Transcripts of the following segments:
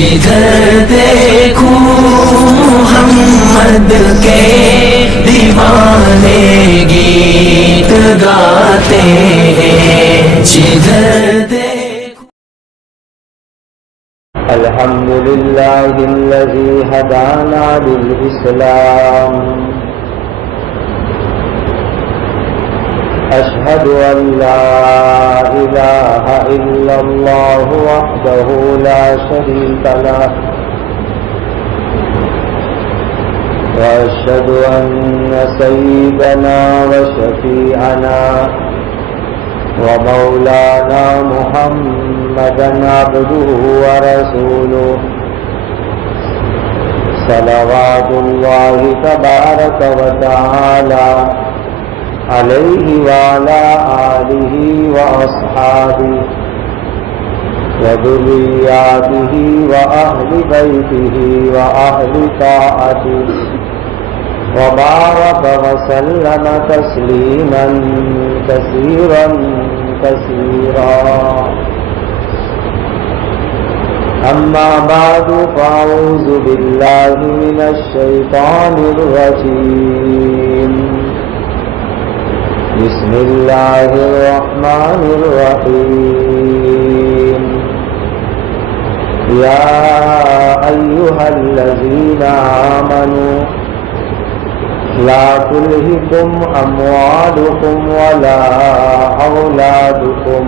جدھر دیکھوں محمد کے دیوانے گیت گاتے ہیں، جدھر دیکھوں۔ الحمد للہ الذی ہدانا للاسلام، اشہد ان لا الہ الا اللہ وحدہ لا شریک لہ، واشہد ان سیدنا وشفیعنا ومولانا محمدا عبدہ ورسولہ، صلوات اللہ تبارک وتعالی علیہ وعلی آلہ واصحابہ وذریاتہ واہل بیتہ واہل طاعتہ، وبارک وسلم تسلیما کثیرا کثیرا۔ اما بعد فاعوذ باللہ من الشیطان الرجیم، بسم اللہ الرحمن الرحیم۔ یا ایہا الذین آمنوا لا تلہکم اموالکم ولا اولادکم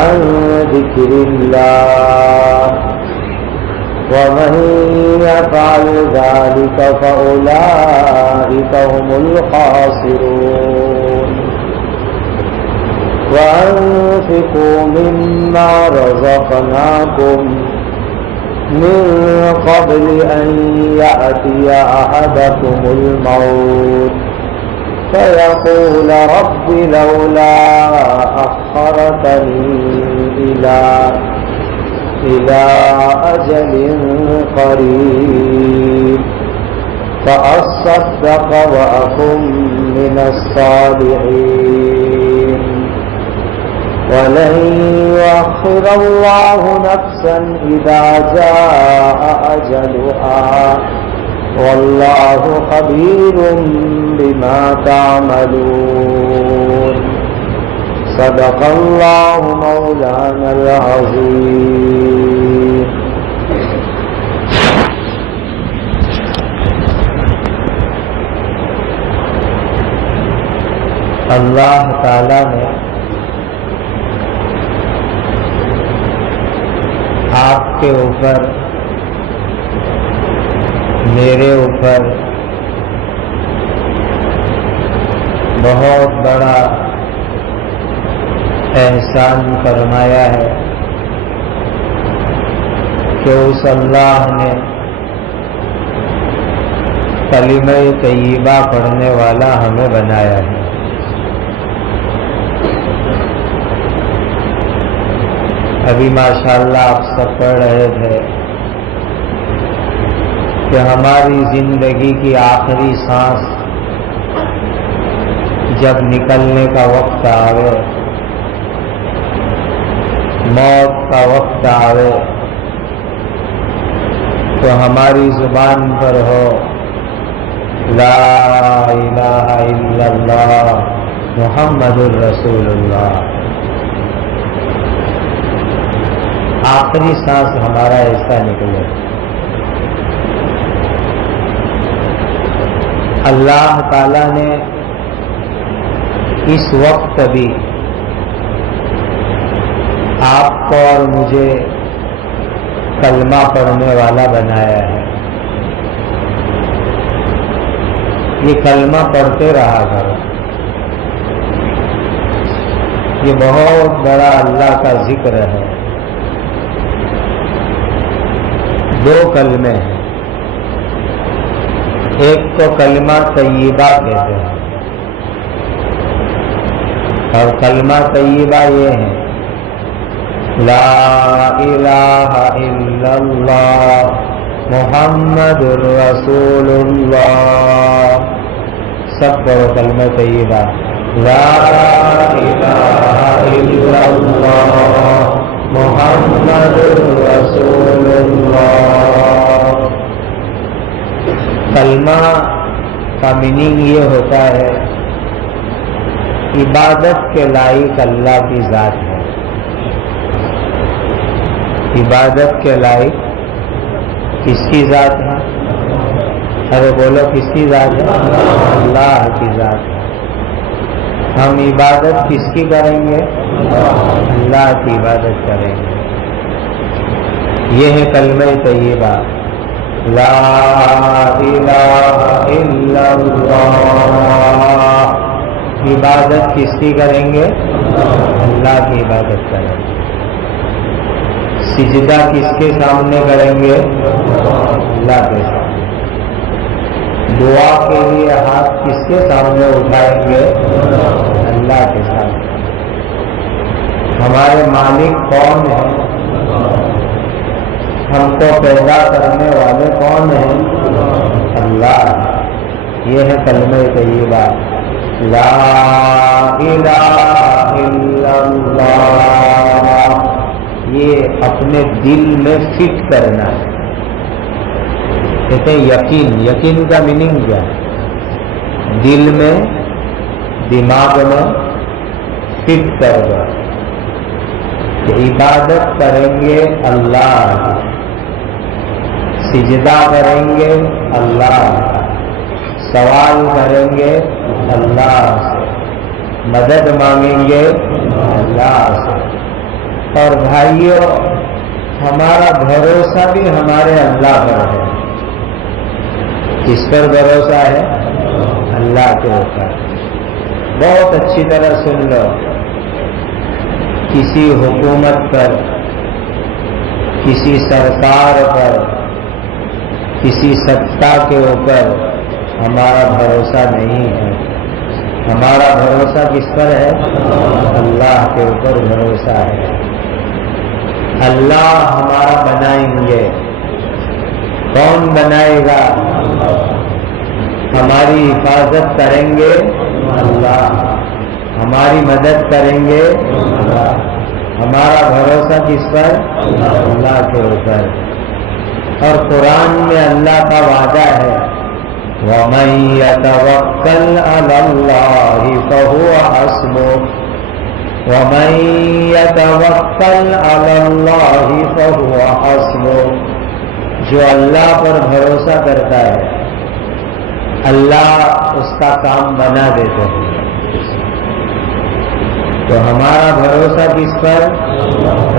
عن ذکر اللہ، ومن يفعل ذلك فأولئك هم الخاسرون۔ وأنفقوا مما رزقناكم من قبل أن يأتي أحدكم الموت فيقول رب لولا أخرتني إلى أجل قريب فأصدق وأكن من الصالحين، ولن يؤخر الله نفسا إذا جاء أجلها، والله خبير بما تعملون۔ صدق اللہ مولانا العظیم۔ اللہ تعالی نے آپ کے اوپر، میرے اوپر بہت بڑا احسان فرمایا ہے کہ اس اللہ نے کلمہ طیبہ پڑھنے والا ہمیں بنایا ہے۔ ابھی ماشاءاللہ آپ سب پڑھ رہے تھے کہ ہماری زندگی کی آخری سانس جب نکلنے کا وقت آوے، موت کا وقت آوے، تو ہماری زبان پر ہو لا الہ الا اللہ محمد الرسول اللہ۔ آخری سانس ہمارا ایسا نکلے۔ اللہ تعالی نے اس وقت بھی آپ کو اور مجھے کلمہ پڑھنے والا بنایا ہے۔ یہ کلمہ پڑھتے رہا کرو، یہ بہت بڑا اللہ کا ذکر ہے۔ دو کلمے ہیں، ایک کو کلمہ طیبہ کہتے ہیں، اور کلمہ طیبہ یہ ہے لا الہ الا اللہ محمد رسول اللہ۔ سب پڑھو کلمہ طیبہ لا الہ الا اللہ محمد رسول کا میننگ یہ ہوتا ہے عبادت کے لائق اللہ کی ذات ہے. عبادت کے لائق کس کی ذات ہے؟ ارے بولو کس کی ذات ہے؟ اللہ کی ذات ہے. ہم عبادت کس کی کریں گے؟ اللہ کی عبادت کریں گے. یہ ہے کلمہ طیبہ لا الہ الا اللہ. عبادت کس کی کریں گے؟ اللہ کی عبادت کریں گے. سجدہ کس کے سامنے کریں گے؟ اللہ کے سامنے. دعا کے لیے ہاتھ کس کے سامنے اٹھائیں گے؟ اللہ کے سامنے. ہمارے مالک کون ہیں؟ ہم کو پیدا کرنے والے کون ہیں؟ اللہ. یہ ہے کلمہ طیبہ لا الہ الا اللہ. یہ اپنے دل میں فٹ کرنا ہے. کہتے ہیں یقین. یقین کا میننگ کیا ہے؟ دل میں دماغ میں فٹ کر دو کہ عبادت کریں گے اللہ کی, سجدہ کریں گے اللہ کا, سوال کریں گے اللہ سے, مدد مانگیں گے اللہ سے. اور بھائیوں ہمارا بھروسہ بھی ہمارے اللہ پر ہے. کس پر بھروسہ ہے؟ اللہ کے اوپر. بہت اچھی طرح سن لو. کسی حکومت پر, کسی سرکار پر, کسی ستا کے اوپر ہمارا بھروسہ نہیں ہے. ہمارا بھروسہ کس پر ہے؟ اللہ کے اوپر بھروسہ ہے. اللہ ہمارا بنائیں گے. کون بنائے گا؟ ہماری حفاظت کریں گے اللہ, ہماری مدد کریں گے اللہ. ہمارا بھروسہ کس پر؟ اللہ کے اوپر. اور قرآن میں اللہ کا وعدہ ہے وَمَن يَتَوَكَّلْ عَلَى اللَّهِ فَهُوَ حَسْبُهُ وَمَن يَتَوَكَّلْ عَلَى اللَّهِ فَهُوَ حَسْبُهُ. جو اللہ پر بھروسہ کرتا ہے اللہ اس کا کام بنا دیتے ہیں. تو ہمارا بھروسہ کس پر؟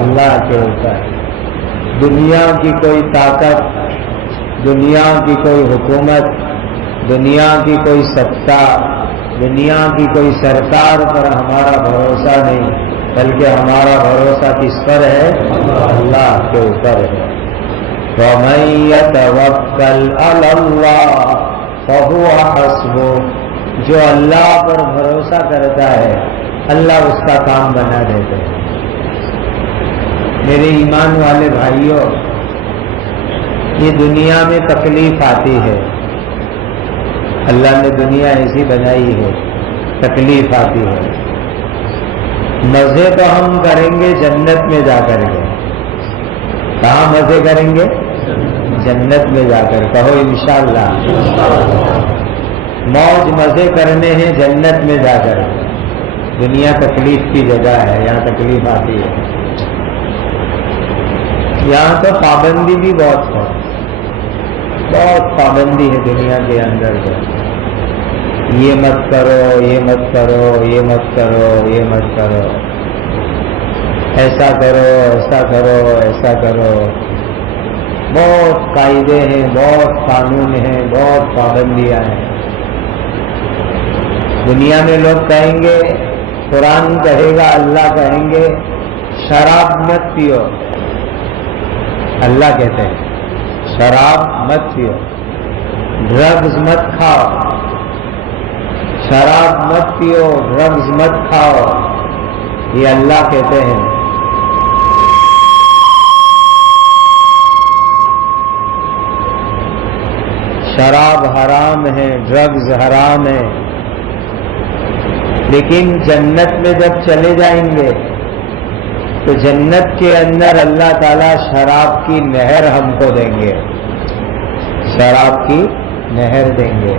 اللہ کے اوپر. دنیا کی کوئی طاقت, دنیا کی کوئی حکومت, دنیا کی کوئی ستا, دنیا کی کوئی سرکار پر ہمارا بھروسہ نہیں, بلکہ ہمارا بھروسہ کس پر ہے؟ اللہ کے اوپر ہے. وَمَن يَتَوَكَّلْ عَلَى اللَّهِ فَهُوَ حَسْبُهُ. جو اللہ پر بھروسہ کرتا ہے اللہ اس کا کام بنا دیتے ہیں. میرے ایمان والے بھائیوں, یہ دنیا میں تکلیف آتی ہے. اللہ نے دنیا ایسی بنائی ہے, تکلیف آتی ہے. مزے تو ہم کریں گے جنت میں جا کر کے. کہاں مزے کریں گے؟ جنت میں جا کر. کہو انشاءاللہ. موج مزے کرنے ہیں جنت میں جا کر. دنیا تکلیف کی جگہ ہے, یہاں تکلیف آتی ہے. یہاں تو پابندی بھی بہت ہے, بہت پابندی ہے دنیا کے اندر. تو یہ مت کرو, یہ مت کرو, یہ مت کرو, یہ مت کرو, ایسا کرو, ایسا کرو, ایسا کرو. بہت قاعدے ہیں, بہت قانون ہیں, بہت پابندیاں ہیں. دنیا میں لوگ کہیں گے, قرآن کہے گا, اللہ کہیں گے شراب مت پیو. اللہ کہتے ہیں شراب مت پیو, ڈرگز مت کھاؤ, شراب مت پیو, ڈرگز مت کھاؤ. یہ اللہ کہتے ہیں. شراب حرام ہے, ڈرگز حرام ہے. لیکن جنت میں جب چلے جائیں گے تو جنت کے اندر اللہ تعالیٰ شراب کی نہر ہم کو دیں گے, شراب کی نہر دیں گے.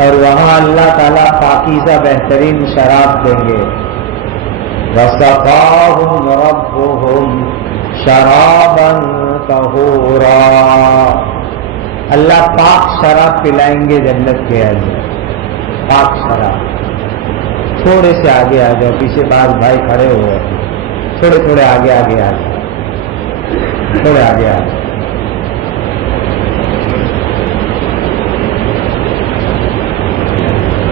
اور وہاں اللہ تعالیٰ پاکیزہ بہترین شراب دیں گے. وَسَقَاهُمْ رَبُّهُمْ شَرَابًا طَهُورًا. اللہ پاک شراب پلائیں گے جنت کے اندر. پاک شراب. تھوڑے سے آگے آ جاؤ, پیچھے بعض بھائی کھڑے ہوئے, تھوڑے تھوڑے آگے آ جاؤ, تھوڑے آگے آ جاؤ.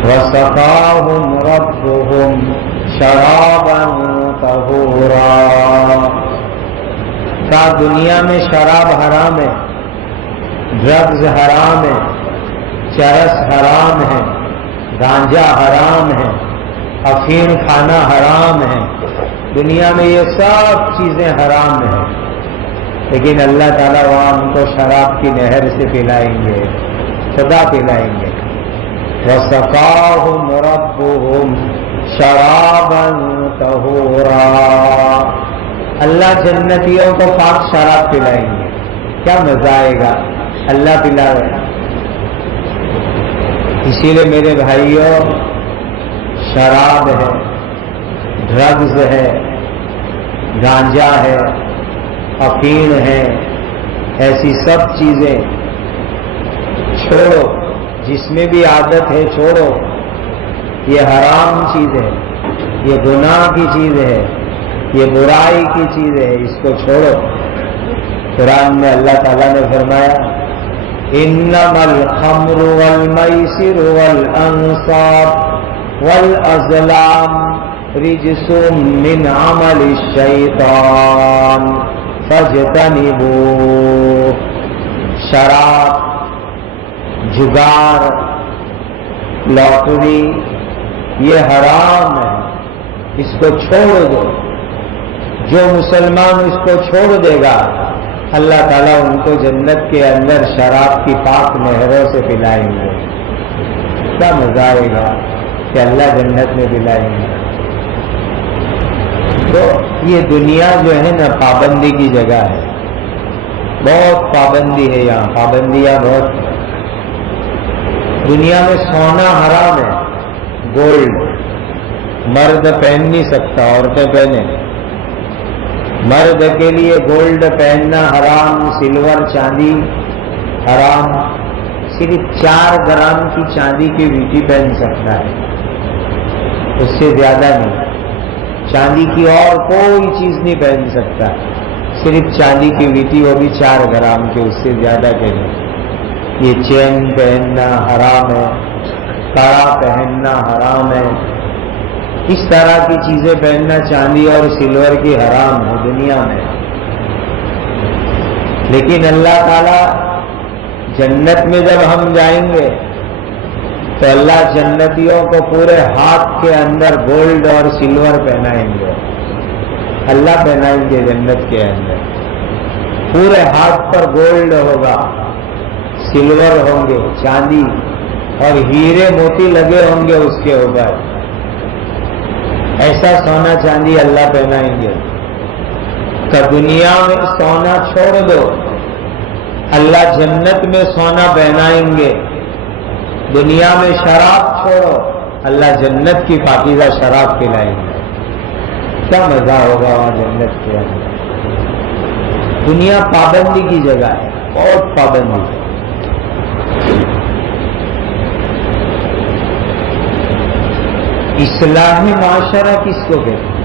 وَسَقَاهُمْ رَبُّهُمْ شَرَابًا طَهُورًا. کہا دنیا میں شراب حرام ہے, ڈرگز حرام ہے, چرس حرام ہے, گانجا حرام ہے, افیم کھانا حرام ہے. دنیا میں یہ سب چیزیں حرام ہیں, لیکن اللہ تعالیٰ وہاں ان کو شراب کی نہر سے پلائیں گے, سدا پلائیں گے. وَسَقَاهُمْ رَبُّهُمْ شَرَابًا طَهُورًا. اللہ جنتیوں کو پاک شراب پلائیں گے. کیا مزہ آئے گا, اللہ پلا رہے. اسی لیے میرے بھائیوں, شراب ہے, ڈرگز ہے, گانجا ہے, افیم ہے, ایسی سب چیزیں چھوڑو. جس میں بھی عادت ہے چھوڑو. یہ حرام چیز ہے, یہ گناہ کی چیز ہے, یہ برائی کی چیز ہے, اس کو چھوڑو. قرآن میں اللہ تعالیٰ نے فرمایا انما الخمر والمیسر والانصاب والازلام رجس من عمل الشیطان فاجتنبوه. شراب, جگار, لاٹری, یہ حرام ہے, اس کو چھوڑ دو. جو مسلمان اس کو چھوڑ دے گا اللہ تعالیٰ ان کو جنت کے اندر شراب کی پاک نہروں سے پلائیں گے. کیا مزہ آئے گا کہ اللہ جنت میں پلائیں گے. تو یہ دنیا جو ہے نا پابندی کی جگہ ہے, بہت پابندی ہے یہاں, پابندیاں بہت. دنیا میں سونا حرام ہے, گولڈ. مرد پہن نہیں سکتا, عورتیں پہنے. مرد کے لیے گولڈ پہننا حرام, سلور چاندی حرام. صرف 4 گرام کی چاندی کی ویٹی پہن سکتا ہے, اس سے زیادہ نہیں. چاندی کی اور کوئی چیز نہیں پہن سکتا, صرف چاندی کی ویٹی, وہ بھی 4 گرام کی, اس سے زیادہ کے نہیں. یہ چین پہننا حرام ہے, کڑا پہننا حرام ہے. اس طرح کی چیزیں پہننا چاندی اور سلور کی حرام ہے دنیا میں. لیکن اللہ تعالیٰ جنت میں جب ہم جائیں گے تو اللہ جنتیوں کو پورے ہاتھ کے اندر گولڈ اور سلور پہنائیں گے. اللہ پہنائیں گے جنت کے اندر. پورے ہاتھ پر گولڈ ہوگا, سلور ہوں گے, چاندی اور ہیرے موتی لگے ہوں گے اس کے اوپر. ایسا سونا چاندی اللہ پہنائیں گے. تو دنیا میں سونا چھوڑ دو, اللہ جنت میں سونا پہنائیں گے. دنیا میں شراب چھوڑو, اللہ جنت کی پاکیزہ شراب پلائیں گے. کیا مزہ ہوگا وہاں جنت کے اندر. دنیا پابندی کی جگہ ہے, بہت پابندی. اصلاح معاشرہ کس کو کہتے ہیں؟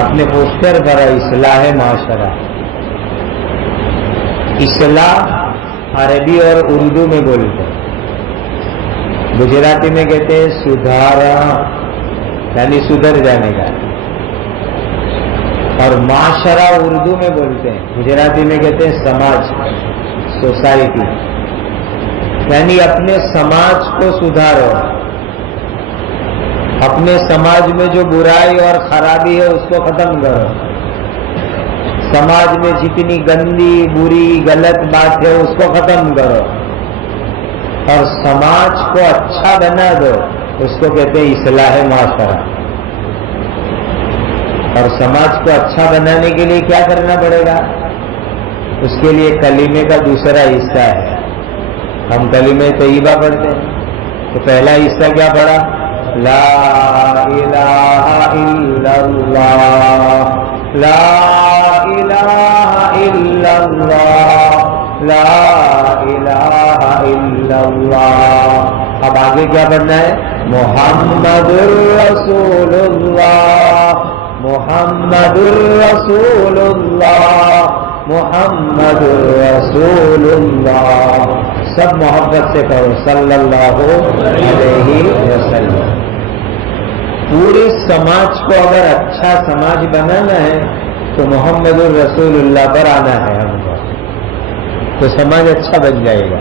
آپ نے پوسٹر بھرا اصلاح معاشرہ. اصلاح عربی اور اردو میں بولتے ہیں. گجراتی میں کہتے ہیں سدھارا, یعنی سدھر جانے کا. اور معاشرہ اردو میں بولتے ہیں, گجراتی میں کہتے ہیں سماج, سوسائٹی. یعنی اپنے سماج کو سدھارو, اپنے سماج میں جو برائی اور خرابی ہے اس کو ختم کرو. سماج میں جتنی گندی, بری, غلط بات ہے اس کو ختم کرو اور سماج کو اچھا بنا دو. اس کو کہتے ہیں اصلاح معاشرہ. اور سماج کو اچھا بنانے کے لیے کیا کرنا پڑے گا؟ اس کے لیے کلمے کا دوسرا حصہ ہے ہم کلمہ طیبہ پڑھتے ہیں تو پہلا حصہ کیا پڑھا؟ لا الہ الا اللہ، لا الہ الا اللہ، لا الہ الا اللہ۔ اب آگے کیا پڑھنا ہے؟ محمد الرسول اللہ، محمد الرسول اللہ، محمد الرسول اللہ۔ سب محبت سے کہو صلی اللہ علیہ وسلم۔ پورے سماج کو اگر اچھا سماج بنانا ہے تو محمد الرسول اللہ پر آنا ہے ہم کو، تو سماج اچھا بن جائے گا۔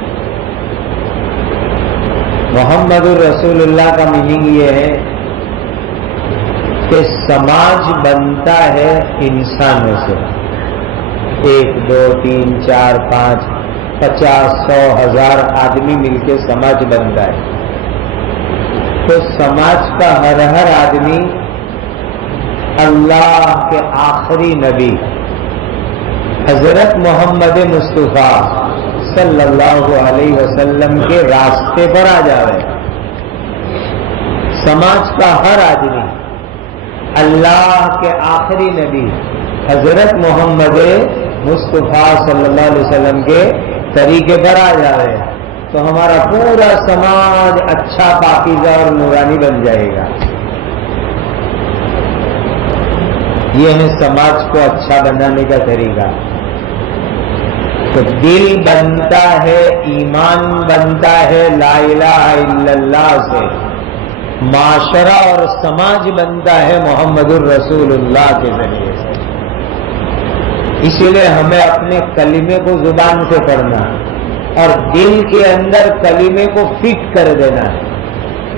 محمد الرسول اللہ کا میننگ یہ ہے کہ سماج بنتا ہے انسانوں سے، 1 2 3 4 5 50 100 1000 آدمی مل کے سماج بنتا ہے، تو سماج کا ہر آدمی اللہ کے آخری نبی حضرت محمد مصطفیٰ صلی اللہ علیہ وسلم کے راستے پر آ جاوے۔ سماج کا ہر آدمی اللہ کے آخری نبی حضرت محمد مصطفیٰ صلی اللہ علیہ وسلم کے طریقے پر آ جاوے تو ہمارا پورا سماج اچھا پاکیزہ اور نورانی بن جائے گا۔ یہ ہے سماج کو اچھا بنانے کا طریقہ۔ تو دل بنتا ہے، ایمان بنتا ہے لا الہ الا اللہ سے، معاشرہ اور سماج بنتا ہے محمد الرسول اللہ کے ذریعے سے۔ اسی لیے ہمیں اپنے کلمے کو زبان سے پڑھنا اور دل کے اندر کلمے کو فٹ کر دینا ہے،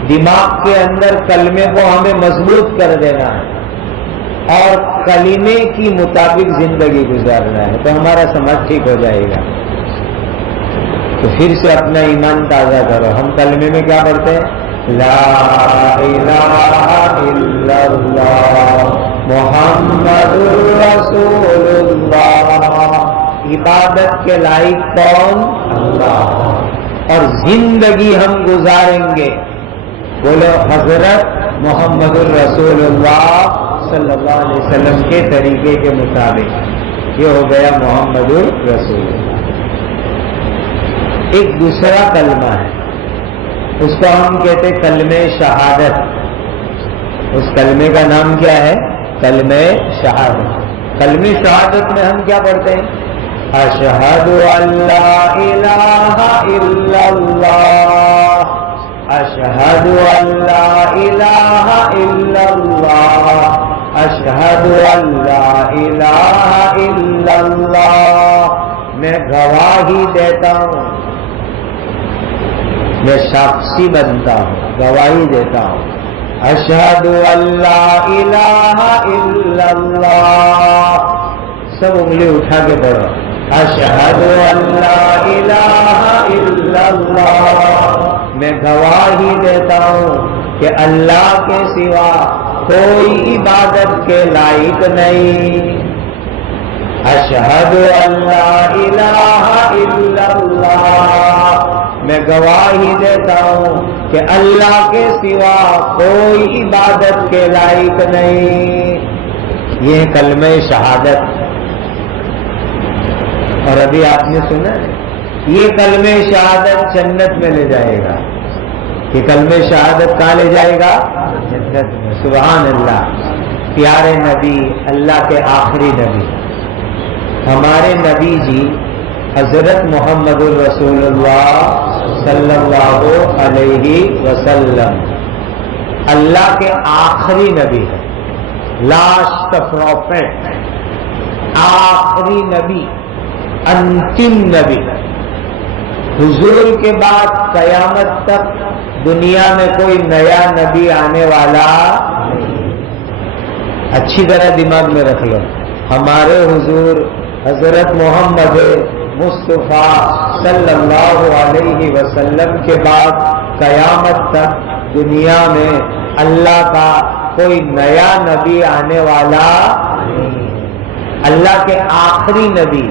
دماغ کے اندر کلمے کو ہمیں مضبوط کر دینا ہے اور کلمے کی مطابق زندگی گزارنا ہے، تو ہمارا سماج ٹھیک ہو جائے گا۔ تو پھر سے اپنا ایمان تازہ کرو۔ ہم کلمے میں کیا پڑھتے ہیں؟ لا الہ الا اللہ محمد رسول اللہ۔ عبادت کے لائق کون؟ اللہ۔ اور زندگی ہم گزاریں گے، بولو حضرت محمد الرسول اللہ صلی اللہ علیہ وسلم کے طریقے کے مطابق۔ یہ ہو گیا محمد الرسول اللہ۔ ایک دوسرا کلمہ ہے، اس کو ہم کہتے کلمہ شہادت۔ اس کلمے کا نام کیا ہے؟ کلمہ شہادت۔ کلمہ شہادت میں ہم کیا پڑھتے ہیں؟ اشہد ان لا الہ الا اللہ، اشہد ان لا الہ الا اللہ، اشہد ان لا الہ الا اللہ۔ میں گواہی دیتا ہوں، میں ساکشی بنتا ہوں، گواہی دیتا ہوں۔ اشہد ان لا الہ الا اللہ۔ سب انگلی اٹھا کے پڑھو، اشہد ان لا الہ الا اللہ۔ میں گواہی دیتا ہوں کہ اللہ کے سوا کوئی عبادت کے لائق نہیں۔ اشہد ان لا الہ الا اللہ۔ میں گواہی دیتا ہوں کہ اللہ کے سوا کوئی عبادت کے لائق نہیں۔ یہ کلمہ شہادت۔ اور ابھی آپ نے سنا ہے یہ کلمہ شہادت جنت میں لے جائے گا۔ یہ کلمہ شہادت کہاں لے جائے گا؟ جنت میں۔ سبحان اللہ۔ پیارے نبی، اللہ کے آخری نبی، ہمارے نبی جی حضرت محمد الرسول اللہ صلی اللہ علیہ وسلم اللہ کے آخری نبی ہے، لاسٹ پروفیٹ، آخری نبی، انتم نبی۔ حضور کے بعد قیامت تک دنیا میں کوئی نیا نبی آنے والا نہیں۔ اچھی طرح دماغ میں رکھ لو، ہمارے حضور حضرت محمد مصطفیٰ صلی اللہ علیہ وسلم کے بعد قیامت تک دنیا میں اللہ کا کوئی نیا نبی آنے والا نہیں۔ اللہ کے آخری نبی،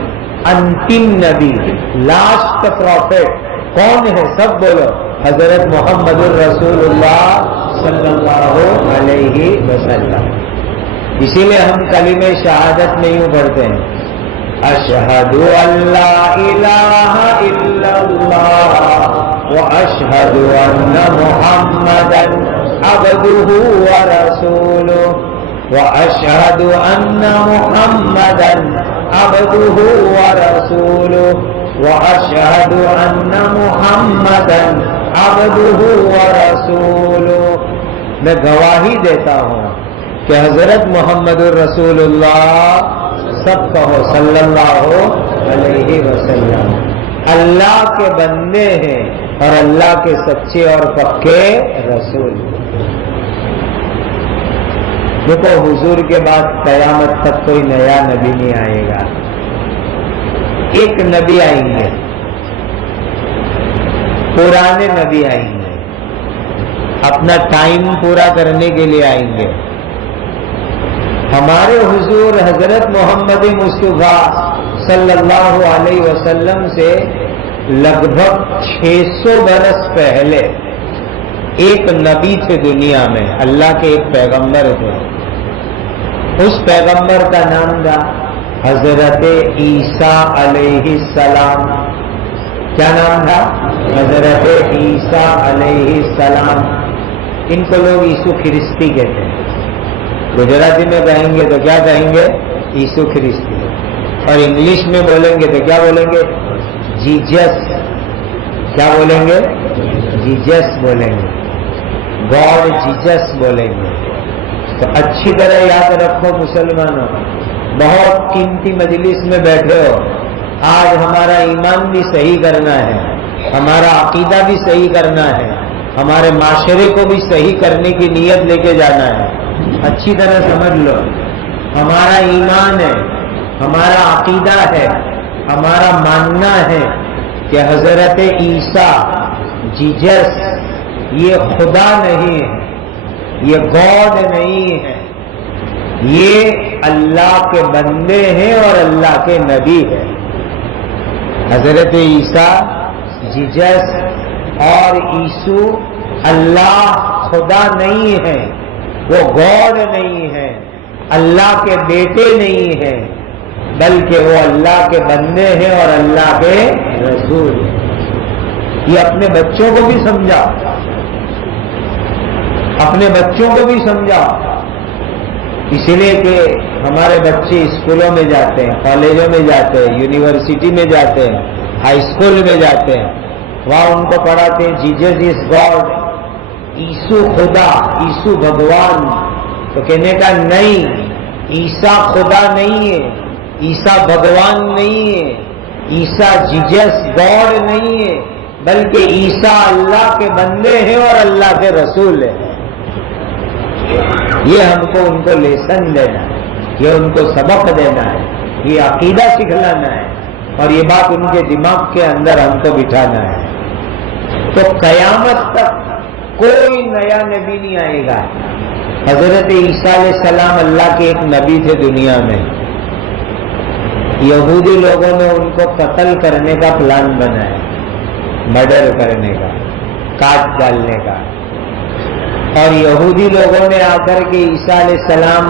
انتم نبی، لاسٹ پروفیٹ کون ہے؟ سب بولو، حضرت محمد الرسول اللہ صلی اللہ علیہ وسلم۔ اسی لیے ہم کلمہ شہادت میں یوں پڑھتے ہیں، اشہد ان لا الہ الا اللہ واشہد ان محمدا عبدہ ورسولہ واشہد ان محمدا عبدہ ورسولہ واشہد ان محمدا عبدہ ورسولہ۔ میں گواہی دیتا ہوں کہ حضرت محمد الرسول اللہ، سب کہو صلی اللہ علیہ وسلم، اللہ کے بندے ہیں اور اللہ کے سچے اور پکے رسول۔ دیکھو حضور کے بعد قیامت تک کوئی نیا نبی نہیں آئے گا، ایک نبی آئیں گے، پرانے نبی آئیں گے، اپنا ٹائم پورا کرنے کے لیے آئیں گے۔ ہمارے حضور حضرت محمد مصطفیٰ صلی اللہ علیہ وسلم سے لگ بھگ 600 برس پہلے ایک نبی تھے دنیا میں، اللہ کے ایک پیغمبر تھے۔ اس پیغمبر کا نام تھا حضرت عیسیٰ علیہ السلام۔ کیا نام تھا؟ حضرت عیسیٰ علیہ السلام۔ ان کو لوگ یسوع خرستی کہتے ہیں۔ گجراتی میں کہیں گے تو کیا کہیں گے؟ یسوع خرستی۔ اور انگلش میں بولیں گے تو کیا بولیں گے؟ جیجس۔ کیا بولیں گے؟ جیجس بولیں گے، گاڈ جیجس بولیں گے۔ تو اچھی طرح یاد رکھو مسلمانوں، بہت قیمتی مجلس میں بیٹھے ہو، آج ہمارا ایمان بھی صحیح کرنا ہے، ہمارا عقیدہ بھی صحیح کرنا ہے، ہمارے معاشرے کو بھی صحیح کرنے کی نیت لے کے جانا ہے۔ اچھی طرح سمجھ لو، ہمارا ایمان ہے، ہمارا عقیدہ ہے، ہمارا ماننا ہے کہ حضرت عیسیٰ جیجس یہ خدا نہیں ہے، یہ گاڈ نہیں ہے، یہ اللہ کے بندے ہیں اور اللہ کے نبی ہیں۔ حضرت عیسیٰ جیجس اور یسوع اللہ خدا نہیں ہے، وہ گاڈ نہیں ہے، اللہ کے بیٹے نہیں ہیں، بلکہ وہ اللہ کے بندے ہیں اور اللہ کے رسول ہیں۔ یہ اپنے بچوں کو بھی سمجھا، اپنے بچوں کو بھی سمجھا، اس لیے کہ ہمارے بچے اسکولوں میں جاتے ہیں، کالجوں میں جاتے ہیں، یونیورسٹی میں جاتے ہیں، ہائی اسکول میں جاتے ہیں، وہاں ان کو پڑھاتے ہیں جیزس از گاڈ، یسوع خدا، یسوع بھگوان۔ تو کہنے کا نہیں، عیسیٰ خدا نہیں ہے، عیسیٰ بھگوان نہیں ہے، عیسیٰ جیزس گاڈ نہیں ہے، بلکہ عیسیٰ اللہ کے بندے ہیں اور اللہ کے رسول ہیں۔ یہ ہم کو ان کو لیسن دینا ہے، یہ ان کو سبق دینا ہے، یہ عقیدہ سکھلانا ہے، اور یہ بات ان کے دماغ کے اندر ہم کو بٹھانا ہے۔ تو قیامت تک کوئی نیا نبی نہیں آئے گا۔ حضرت عیسیٰ علیہ السلام اللہ کے ایک نبی تھے دنیا میں، یہودی لوگوں نے ان کو قتل کرنے کا پلان بنایا، مرڈر کرنے کا، کاٹ ڈالنے کا، اور یہودی لوگوں نے آ کر کے عیسیٰ علیہ السلام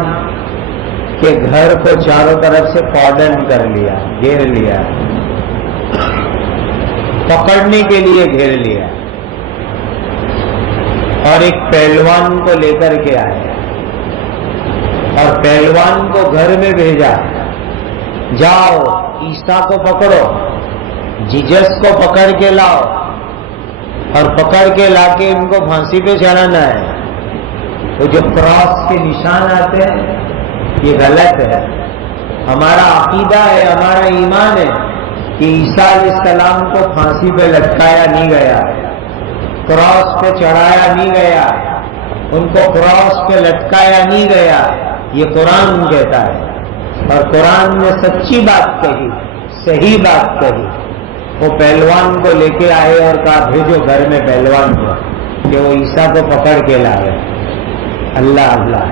کے گھر کو چاروں طرف سے کارڈن کر لیا، گھیر لیا، پکڑنے کے لیے گھیر لیا، اور ایک پہلوان کو لے کر کے آئے اور پہلوان کو گھر میں بھیجا، جاؤ عیسیٰ کو پکڑو، جیزس کو پکڑ کے لاؤ، اور پکڑ کے لا کے ان کو پھانسی پہ چڑھانا ہے۔ وہ جو کراس کے نشان آتے ہیں یہ غلط ہے۔ ہمارا عقیدہ ہے، ہمارا ایمان ہے کہ عیسیٰ علیہ السلام کو پھانسی پہ لٹکایا نہیں گیا، کراس پہ چڑھایا نہیں گیا، ان کو کراس پہ لٹکایا نہیں گیا، یہ قرآن کہتا ہے، اور قرآن نے سچی بات کہی، صحیح بات کہی۔ وہ پہلوان کو لے کے آئے اور کہا بھیجو گھر میں پہلوان کو، کہ وہ عیسیٰ کو پکڑ کے لائے۔ اللہ اللہ،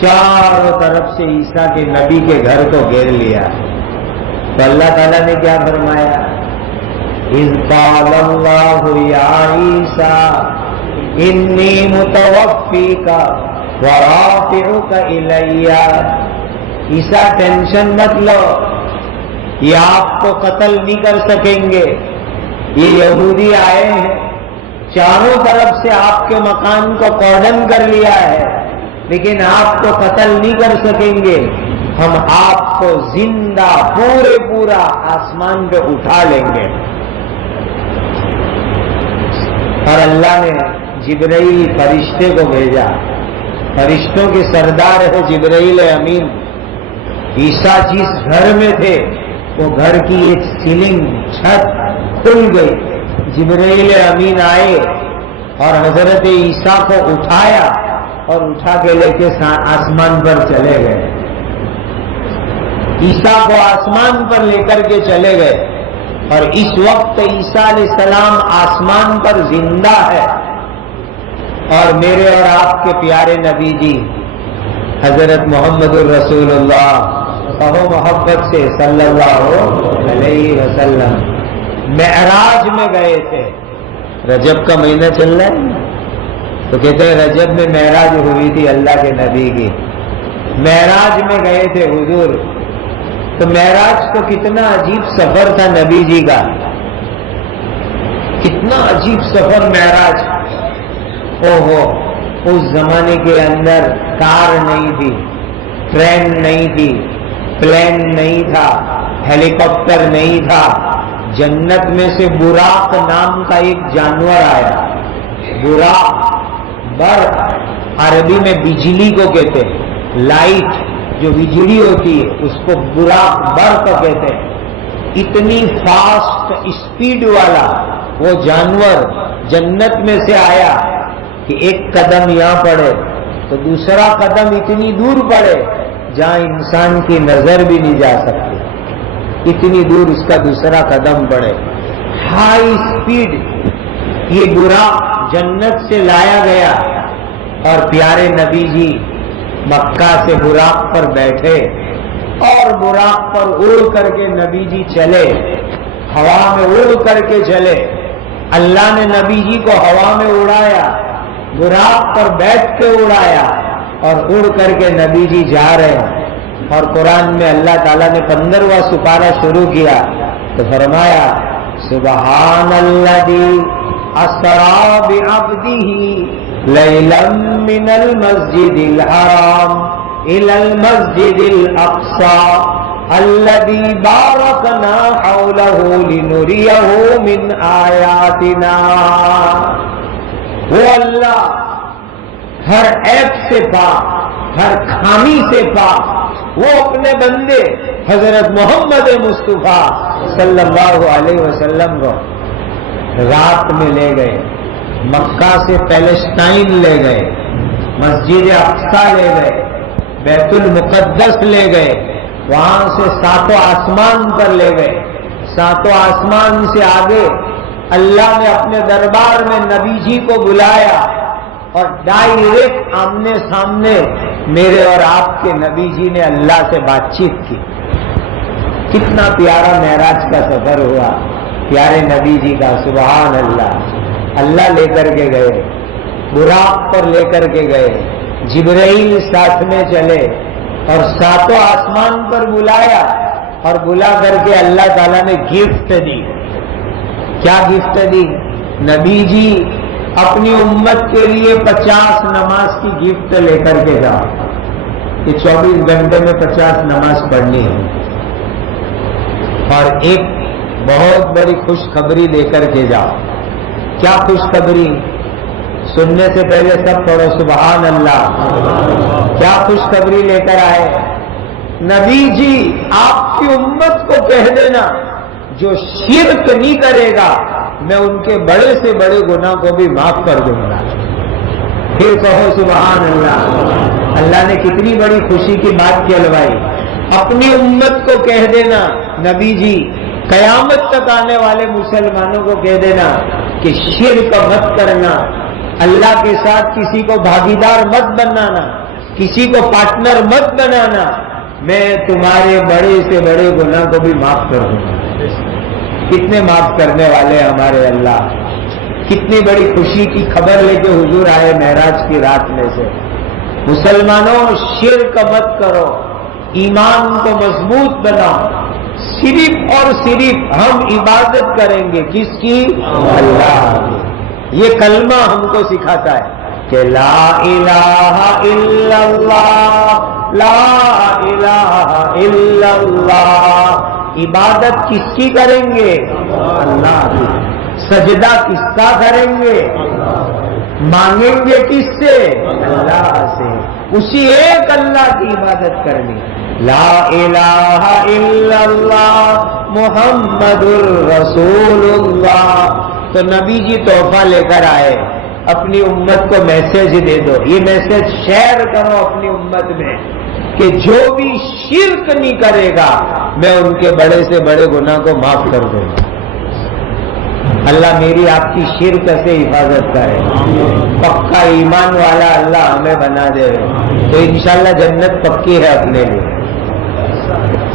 چاروں طرف سے عیسیٰ کے نبی کے گھر کو گھیر لیا۔ تو اللہ تعالیٰ نے کیا فرمایا؟ اذ قال اللہ یا عیسیٰ انی متوفیک ورافعک الی. عیسیٰ ٹینشن مت لو، یہ آپ کو قتل نہیں کر سکیں گے. یہ یہودی آئے ہیں، چاروں طرف سے آپ کے مکان کو کارڈن کر لیا ہے، لیکن آپ کو قتل نہیں کر سکیں گے. ہم آپ کو زندہ پورا آسمان پہ اٹھا لیں گے. اور اللہ نے جبرائیل فرشتے کو بھیجا، فرشتوں کے سردار ہے جبرائیل امین. عیسیٰ جس گھر میں تھے وہ گھر کی ایک سیلنگ چھت کھل گئی. جبرائیل امین آئے اور حضرت عیسیٰ کو اٹھایا اور اٹھا کے لے کے آسمان پر چلے گئے. عیسیٰ کو آسمان پر لے کر کے چلے گئے، اور اس وقت عیسیٰ علیہ السلام آسمان پر زندہ ہے. اور میرے اور آپ کے پیارے نبی جی حضرت محمد الرسول اللہ کہو محبت سے صلی اللہ علیہ وسلم معراج میں گئے تھے. رجب کا مہینہ چل رہا ہے تو کہتے ہیں رجب میں معراج ہوئی تھی اللہ کے نبی کی. معراج میں گئے تھے حضور. تو معراج تو کتنا عجیب سفر تھا نبی جی کا، کتنا عجیب سفر معراج. اس زمانے کے اندر کار نہیں تھی، ٹرین نہیں تھی، پلین نہیں تھا، ہیلی کاپٹر نہیں تھا. جنت میں سے براق نام کا ایک جانور آیا. براق، برق عربی میں بجلی کو کہتے ہیں، لائٹ جو بجلی ہوتی ہے اس کو براق برق کہتے ہیں. اتنی فاسٹ اسپیڈ والا وہ جانور جنت میں سے آیا کہ ایک قدم یہاں پڑے تو دوسرا قدم اتنی دور پڑے جہاں انسان کی نظر بھی نہیں جا سکتی. اتنی دور اس کا دوسرا قدم پڑے. ہائی اسپیڈ یہ براق جنت سے لایا گیا اور پیارے نبی جی مکہ سے براق پر بیٹھے اور براق پر اڑ کر کے نبی جی چلے، ہوا میں اڑ کر کے چلے. اللہ نے نبی جی کو ہوا میں اڑایا، براق پر بیٹھ کے اڑایا اور اڑ کر کے نبی جی جا رہے ہیں. اور قرآن میں اللہ تعالیٰ نے 15واں سپارہ شروع کیا تو فرمایا سبحان الذی اسری بعبدہ لیلا من المسجد الحرام الی المسجد الاقصی الذی بارکنا حولہ لنریہ من آیاتنا. وہ اللہ ہر عیب سے پاک، ہر خامی سے پاک، وہ اپنے بندے حضرت محمد مصطفیٰ صلی اللہ علیہ وسلم کو رات میں لے گئے، مکہ سے پیلسٹائن لے گئے، مسجد اقصی لے گئے، بیت المقدس لے گئے، وہاں سے 7 آسمان پر لے گئے. 7 آسمان سے آگے اللہ نے اپنے دربار میں نبی جی کو بلایا اور ڈائریکٹ آمنے سامنے میرے اور آپ کے نبی جی نے اللہ سے بات چیت کی. کتنا پیارا معراج کا سفر ہوا پیارے نبی جی کا. سبحان اللہ. اللہ لے کر کے گئے، براق پر لے کر کے گئے، جبرائیل ساتھ میں چلے اور 7 آسمان پر بلایا اور بلا کر کے اللہ تعالیٰ نے گفٹ دی. کیا گفٹ دی؟ نبی جی اپنی امت کے لیے 50 نماز کی گفٹ لے کر کے جاؤ. یہ 24 گھنٹے میں 50 نماز پڑھنی ہے. اور ایک بہت بڑی خوشخبری لے کر کے جاؤ. کیا خوشخبری؟ سننے سے پہلے سب پڑھو سبحان اللہ. کیا خوشخبری لے کر آئے؟ نبی جی آپ کی امت کو کہہ دینا جو شرک نہیں کرے گا میں ان کے بڑے سے بڑے گناہ کو بھی معاف کر دوں گا. پھر کہو سبحان اللہ. اللہ نے کتنی بڑی خوشی کی بات کہلوائی. اپنی امت کو کہہ دینا نبی جی، قیامت تک آنے والے مسلمانوں کو کہہ دینا کہ شرک مت کرنا، اللہ کے ساتھ کسی کو بھاگیدار مت بنانا، کسی کو پارٹنر مت بنانا، میں تمہارے بڑے سے بڑے گناہ کو بھی معاف کر دوں گا. کتنے معاف کرنے والے ہمارے اللہ. کتنی بڑی خوشی کی خبر لے کے حضور آئے معراج کی رات میں سے. مسلمانوں شرک مت کرو، ایمان کو مضبوط بناؤ. صرف اور صرف ہم عبادت کریں گے کس کی؟ اللہ کی. یہ کلمہ ہم کو سکھاتا ہے کہ لا الہ الا اللہ، لا الہ الا اللہ. عبادت کس کی کریں گے؟ اللہ کی. سجدہ کس کا کریں گے؟ مانگیں گے کس سے؟ اللہ سے. اسی ایک اللہ کی عبادت کرنی. لا الہ الا اللہ محمد الرسول اللہ. تو نبی جی تحفہ لے کر آئے، اپنی امت کو میسج دے دو. یہ میسج شیئر کرو اپنی امت میں کہ جو بھی شرک نہیں کرے گا میں ان کے بڑے سے بڑے گناہ کو معاف کر دوں گا. اللہ میری آپ کی شرک سے حفاظت کرے. پکا ایمان والا اللہ ہمیں بنا دے. تو انشاءاللہ جنت پکی ہے اپنے لیے،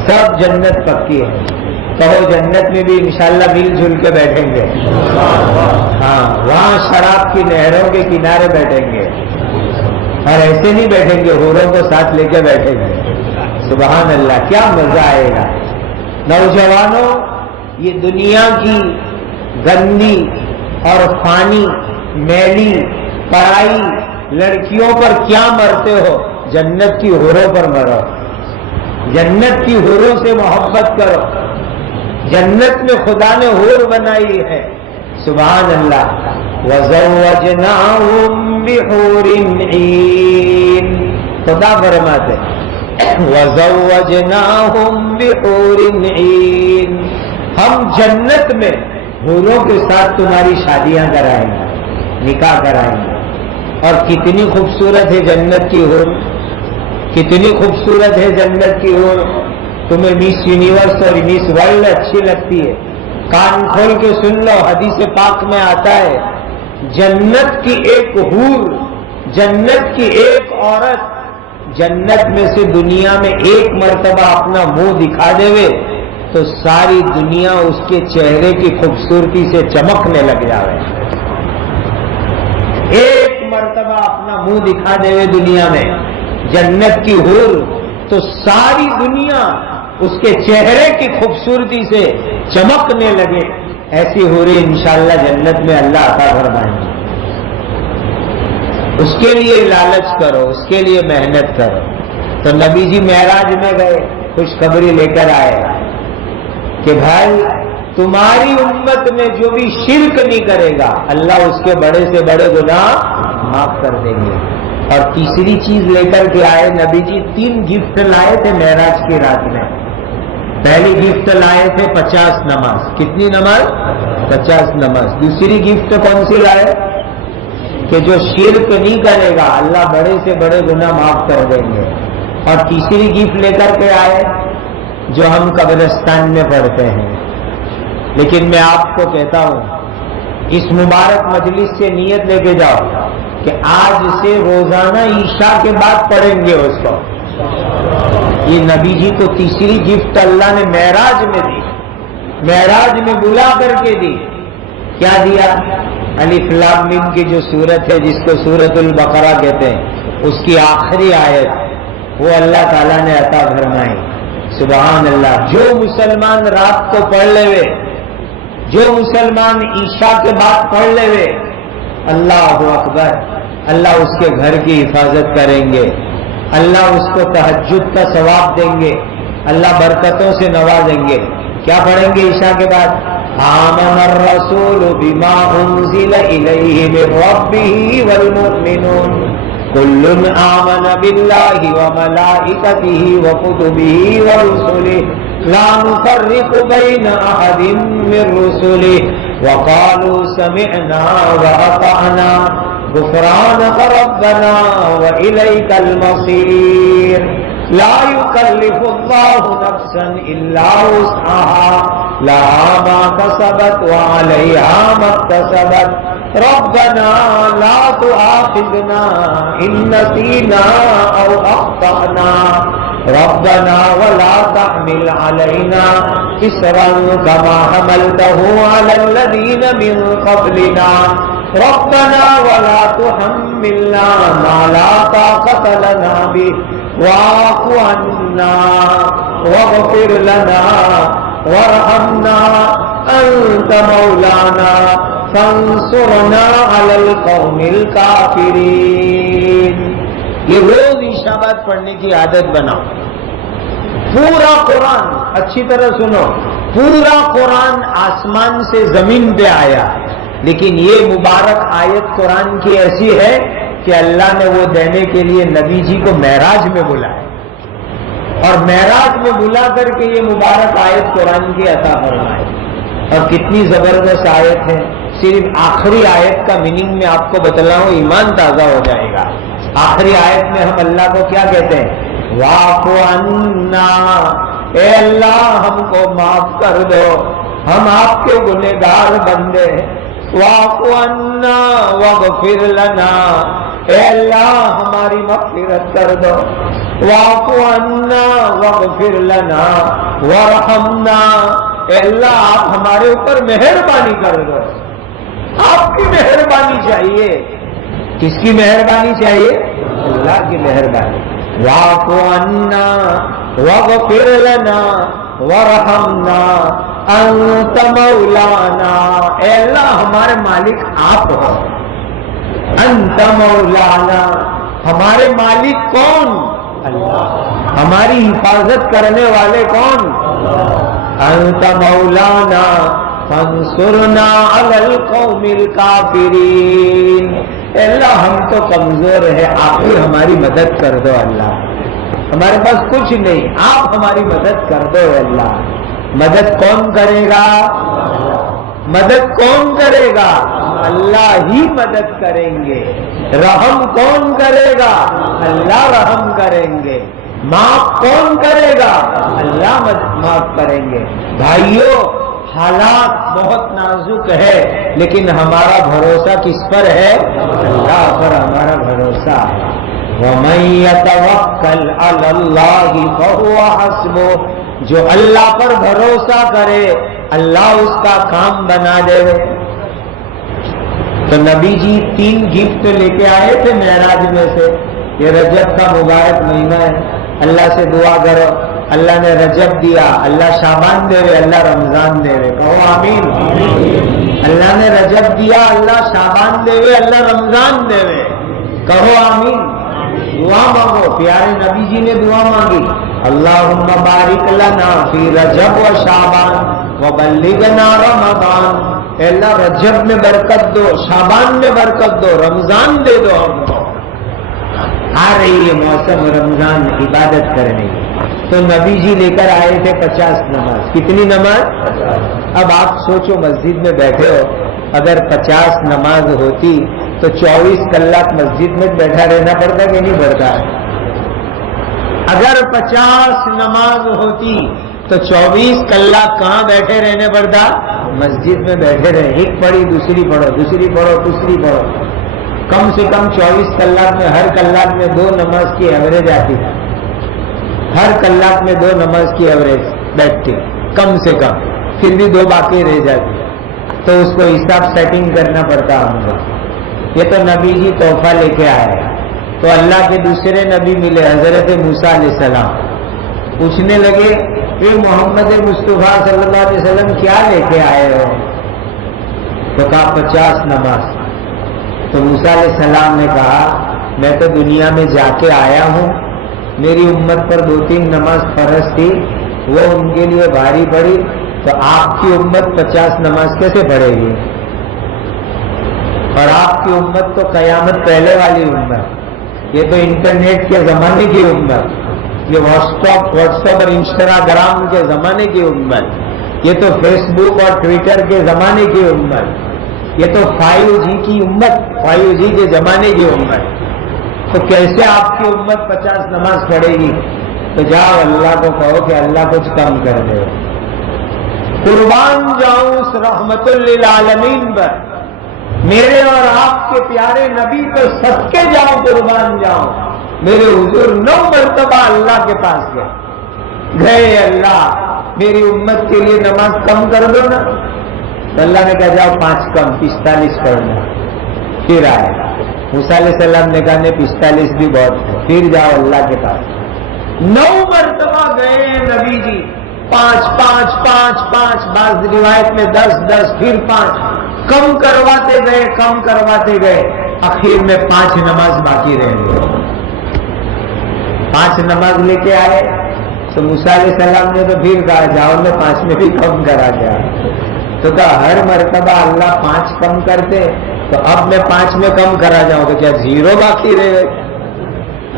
سب جنت پکی ہے. کہو جنت میں بھی انشاءاللہ مل جل کے بیٹھیں گے. ہاں، وہاں شراب کی نہروں کے کنارے بیٹھیں گے، اور ایسے نہیں بیٹھیں گے، حوروں کو ساتھ لے کے بیٹھیں گے. سبحان اللہ، کیا مزہ آئے گا. نوجوانوں، یہ دنیا کی گندی اور فانی میلی پرائی لڑکیوں پر کیا مرتے ہو؟ جنت کی حوروں پر مرو. جنت کی حوروں سے محبت کرو. جنت میں خدا نے حور بنائی ہے. سبحان اللہ. وَزَوَّجْنَاهُمْ بِحُورٍ عِينٍ. خدا فرماتے وَزَوَّجْنَاهُمْ بِحُورٍ عِينٍ. ہم جنت میں حوروں کے ساتھ تمہاری شادیاں کرائیں گے، نکاح کرائیں گے. اور کتنی خوبصورت ہے جنت کی حور، کتنی خوبصورت ہے جنت کی حور. تمہیں مس یونیورس اور مس ورلڈ اچھی لگتی ہے، کان کھول کے سن لو. حدیث پاک میں آتا ہے جنت کی ایک حور، جنت کی ایک عورت جنت میں سے دنیا میں ایک مرتبہ اپنا منہ دکھا دے تو ساری دنیا اس کے چہرے کی خوبصورتی سے چمکنے لگ جائے. ایک مرتبہ اپنا منہ دکھا دے دنیا میں جنت کی حور تو ساری دنیا اس کے چہرے کی خوبصورتی سے چمکنے لگے. ایسی حوریں انشاءاللہ جنت میں اللہ عطا فرمائیں گے. اس کے لیے لالچ کرو، اس کے لیے محنت کرو. تو نبی جی معراج میں گئے، خوشخبری لے کر آئے کہ بھائی تمہاری امت میں جو بھی شرک نہیں کرے گا اللہ اس کے بڑے سے بڑے گناہ معاف کر دیں گے. اور تیسری چیز لے کر کے آئے نبی جی. 3 گفٹ لائے تھے معراج کی رات میں. پہلی گفٹ لائے تھے 50 نماز. کتنی نماز؟ 50 نماز. دوسری گفٹ کون سی لائے؟ کہ جو شرک نہیں کرے گا اللہ بڑے سے بڑے گناہ معاف کر دیں گے. اور تیسری گفٹ لے کر کے آئے جو ہم قبرستان میں پڑھتے ہیں. لیکن میں آپ کو کہتا ہوں اس مبارک مجلس سے نیت لے کے جاؤ کہ آج سے روزانہ عشاء کے بعد پڑھیں گے اس کو. یہ نبی جی کو تیسری گفٹ اللہ نے معراج میں دی، معراج میں بلا کر کے دی. کیا دیا؟ الف لام میم کی جو سورت ہے جس کو سورت البقرہ کہتے ہیں، اس کی آخری آیت وہ اللہ تعالیٰ نے عطا فرمائی. سبحان اللہ. جو مسلمان رات کو پڑھ لے، جو مسلمان عشاء کے بعد پڑھ لے، اللہ اکبر، اللہ اس کے گھر کی حفاظت کریں گے. اللہ اس کو تہجد کا ثواب دیں گے. اللہ برکتوں سے نوازیں گے. کیا پڑھیں گے عشاء کے بعد؟ آمن الرسول بما انزل الیہ من ربہ والمؤمنون کل آمن باللہ وملائکتہ وکتبہ ورسلہ لا نفرق بین احد من رسلہ وقالوا سمعنا واطعنا غفرانك ربنا وإليك المصير. لا يكلف الله نفسا إلا وسعها لها ما كسبت وعليها ما اكتسبت ربنا لا تؤاخذنا إن نسينا أو أخطأنا ربنا ولا تحمل علينا إسرا كما حملته على الذين من قبلنا ربنا ولا تحملنا ما لا طاقة لنا به واعف عنا واغفر لنا وارحمنا أنت مولانا فانصرنا على القوم الكافرين. یہ روز عشاء پڑھنے کی عادت بناؤ. پورا قرآن اچھی طرح سنو، پورا قرآن آسمان سے زمین پہ آیا، لیکن یہ مبارک آیت قرآن کی ایسی ہے کہ اللہ نے وہ دینے کے لیے نبی جی کو معراج میں بلایا، اور معراج میں بلا کر کے یہ مبارک آیت قرآن کی عطا فرمائی. اور کتنی زبردست آیت ہے. صرف آخری آیت کا میننگ میں آپ کو بتلاؤں، ایمان تازہ ہو جائے گا. آخری آیت میں ہم اللہ کو کیا کہتے ہیں؟ واعف عنا، اے اللہ ہم کو معاف کر دو، ہم آپ کے گنہگار بندے. واعف عنا واغفر لنا، اے اللہ ہماری مغفرت کر دو. واعف عنا واغفر لنا وارحمنا، اے اللہ آپ ہمارے اوپر مہربانی کر دو. آپ کی مہربانی چاہیے. کس کی مہربانی چاہیے؟ اللہ کی مہربانی. واعف عنا واغفر لنا وارحمنا انت مولانا، اے اللہ ہمارے مالک آپ ہو. انت مولانا، ہمارے مالک کون؟ اللہ. ہماری حفاظت کرنے والے کون؟ انت مولانا فانصرنا علی القوم الکافرین. اللہ ہم تو کمزور ہے، آپ ہی ہماری مدد کر دو. اللہ ہمارے پاس کچھ نہیں، آپ ہماری مدد کر دو. اللہ مدد کون کرے گا؟ مدد کون کرے گا؟ اللہ ہی مدد کریں گے. رحم کون کرے گا؟ اللہ رحم کریں گے. معاف کون کرے گا؟ اللہ معاف کریں گے. بھائیوں حالات بہت نازک ہے، لیکن ہمارا بھروسہ کس پر ہے؟ اللہ پر ہمارا بھروسہ. وَمَن يَتَوَكَّلْ عَلَى اللَّهِ فَهُوَ حَسْبُهُ، جو اللہ پر بھروسہ کرے اللہ اس کا کام بنا دے. تو نبی جی 3 گفٹ لے کے آئے تھے معراج میں سے. یہ رجب کا مبارک مہینہ ہے، اللہ سے دعا کرو. اللہ نے رجب دیا، اللہ شعبان دے رہے، اللہ رمضان دے رہے. کہو آمین. اللہ نے رجب دیا، اللہ شعبان دے رہے، اللہ رمضان دے رہے. کہو آمین. دعا مانگو. پیارے نبی جی نے دعا مانگی، اللہم بارک لنا فی رجب و شعبان وبلغنا رمضان. اے اللہ رجب میں برکت دو، شعبان میں برکت دو، رمضان دے دو ہم کو. آ رہی ہے موسم رمضان عبادت کرنے کی. تو نبی جی لے کر آئے تھے 50 نماز. کتنی نماز؟ اب آپ سوچو مسجد میں بیٹھے ہو، اگر 50 نماز ہوتی تو 24 کلاک مسجد میں بیٹھا رہنا پڑتا کہ نہیں پڑتا؟ اگر 50 نماز ہوتی تو 24 کلاک کہاں بیٹھے رہنے پڑتا؟ مسجد میں بیٹھے رہے. ایک پڑھی دوسری پڑھو، دوسری پڑھو، تیسری پڑھو. کم سے کم 24 کلاک میں ہر کلاک میں 2 نماز کی ایوریج آتی ہے. ہر کلاک میں 2 نماز کی ایوریج بیٹھتی کم سے کم. پھر بھی 2 باقی رہ جاتی، تو اس کو حساب سیٹنگ کرنا پڑتا ہم کو. یہ تو نبی جی تحفہ لے کے آئے. تو اللہ کے دوسرے نبی ملے، حضرت موسیٰ علیہ السلام. پوچھنے لگے کہ محمد مصطفیٰ صلی اللہ علیہ وسلم کیا لے کے آئے ہو؟ تو کہا 50 نماز. تو موسیٰ علیہ السلام نے کہا میں تو دنیا میں جا کے آیا ہوں، میری امت پر 2-3 نماز فرض تھی، وہ ان کے لیے بھاری پڑی، تو آپ کی امت 50 نماز کیسے پڑھے گی؟ اور آپ کی امت تو قیامت پہلے والی امت، یہ تو انٹرنیٹ کے زمانے کی امت، یہ واٹس ایپ اور انسٹاگرام کے زمانے کی امت، یہ تو فیس بک اور ٹویٹر کے زمانے کی امت، یہ تو 5G کی امت، 5G کے زمانے کی امت. تو کیسے آپ کی امت 50 نماز پڑھے گی؟ تو جاؤ اللہ کو کہو کہ اللہ کچھ کم کر دے. قربان جاؤں اس رحمت للعالمین پر، میرے اور آپ کے پیارے نبی پر صدقے جاؤں، قربان جاؤں. میرے حضور 9 مرتبہ اللہ کے پاس گئے. اللہ میری امت کے لیے نماز کم کر دو نا. تو اللہ نے کہا جاؤ 5 کم 45 پڑھنا. پھر آئے موسیٰ علیہ السلام نے کہا نہیں 45 بھی بہت ہے, پھر جاؤ اللہ کے پاس. 9 مرتبہ گئے نبی جی, 5 5 5 5, بعض روایت میں 10 10, پھر 5, کم کرواتے گئے کم کرواتے گئے. آخر میں 5 نماز باقی رہ گئی. 5 نماز لے کے آئے تو موسیٰ علیہ السلام نے تو پھر کہا جاؤ میں 5 میں بھی کم کرا دیا. تو کہا ہر مرتبہ اللہ 5 کم کرتے تو اب میں 5 میں کم کرا جاؤں تو کیا 0 باقی رہے گا؟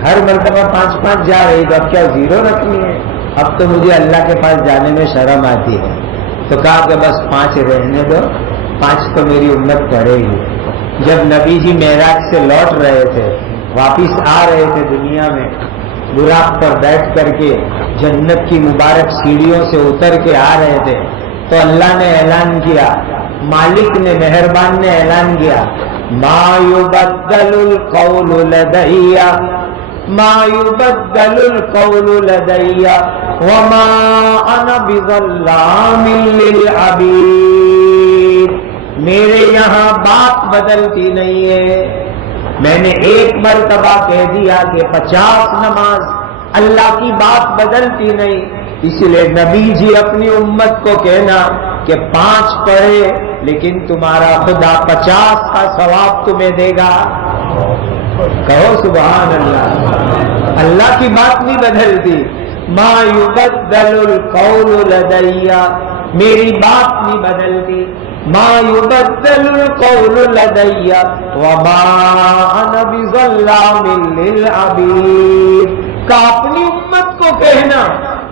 ہر مرتبہ 5 5 جا رہی تو اب کیا 0 رکھنی ہے؟ اب تو مجھے اللہ کے پاس جانے میں شرم آتی ہے. تو کہا کہ بس 5 رہنے دو, 5 تو میری امت پڑھے گی. جب نبی جی معراج سے لوٹ رہے تھے, واپس آ رہے تھے دنیا میں, براق پر بیٹھ کر کے جنت کی مبارک سیڑھیوں سے اتر کے آ رہے تھے, تو اللہ نے اعلان کیا, مالک نے مہربان نے اعلان کیا, ما یبدل القول لدی ما یبدل القول لدی وما انا بظلام للعبید. میرے یہاں بات بدلتی نہیں ہے. میں نے ایک مرتبہ کہہ دیا کہ 50 نماز, اللہ کی بات بدلتی نہیں. اس لیے نبی جی اپنی امت کو کہنا کہ 5 پڑھے لیکن تمہارا خدا 50 کا ثواب تمہیں دے گا. کہو سبحان اللہ. اللہ کی بات نہیں بدلتی. ما یبدل القول لدی, میری بات نہیں بدلتی. ما یبدل القول لدی وما انا بظلام للعبید. کا اپنی امت کو کہنا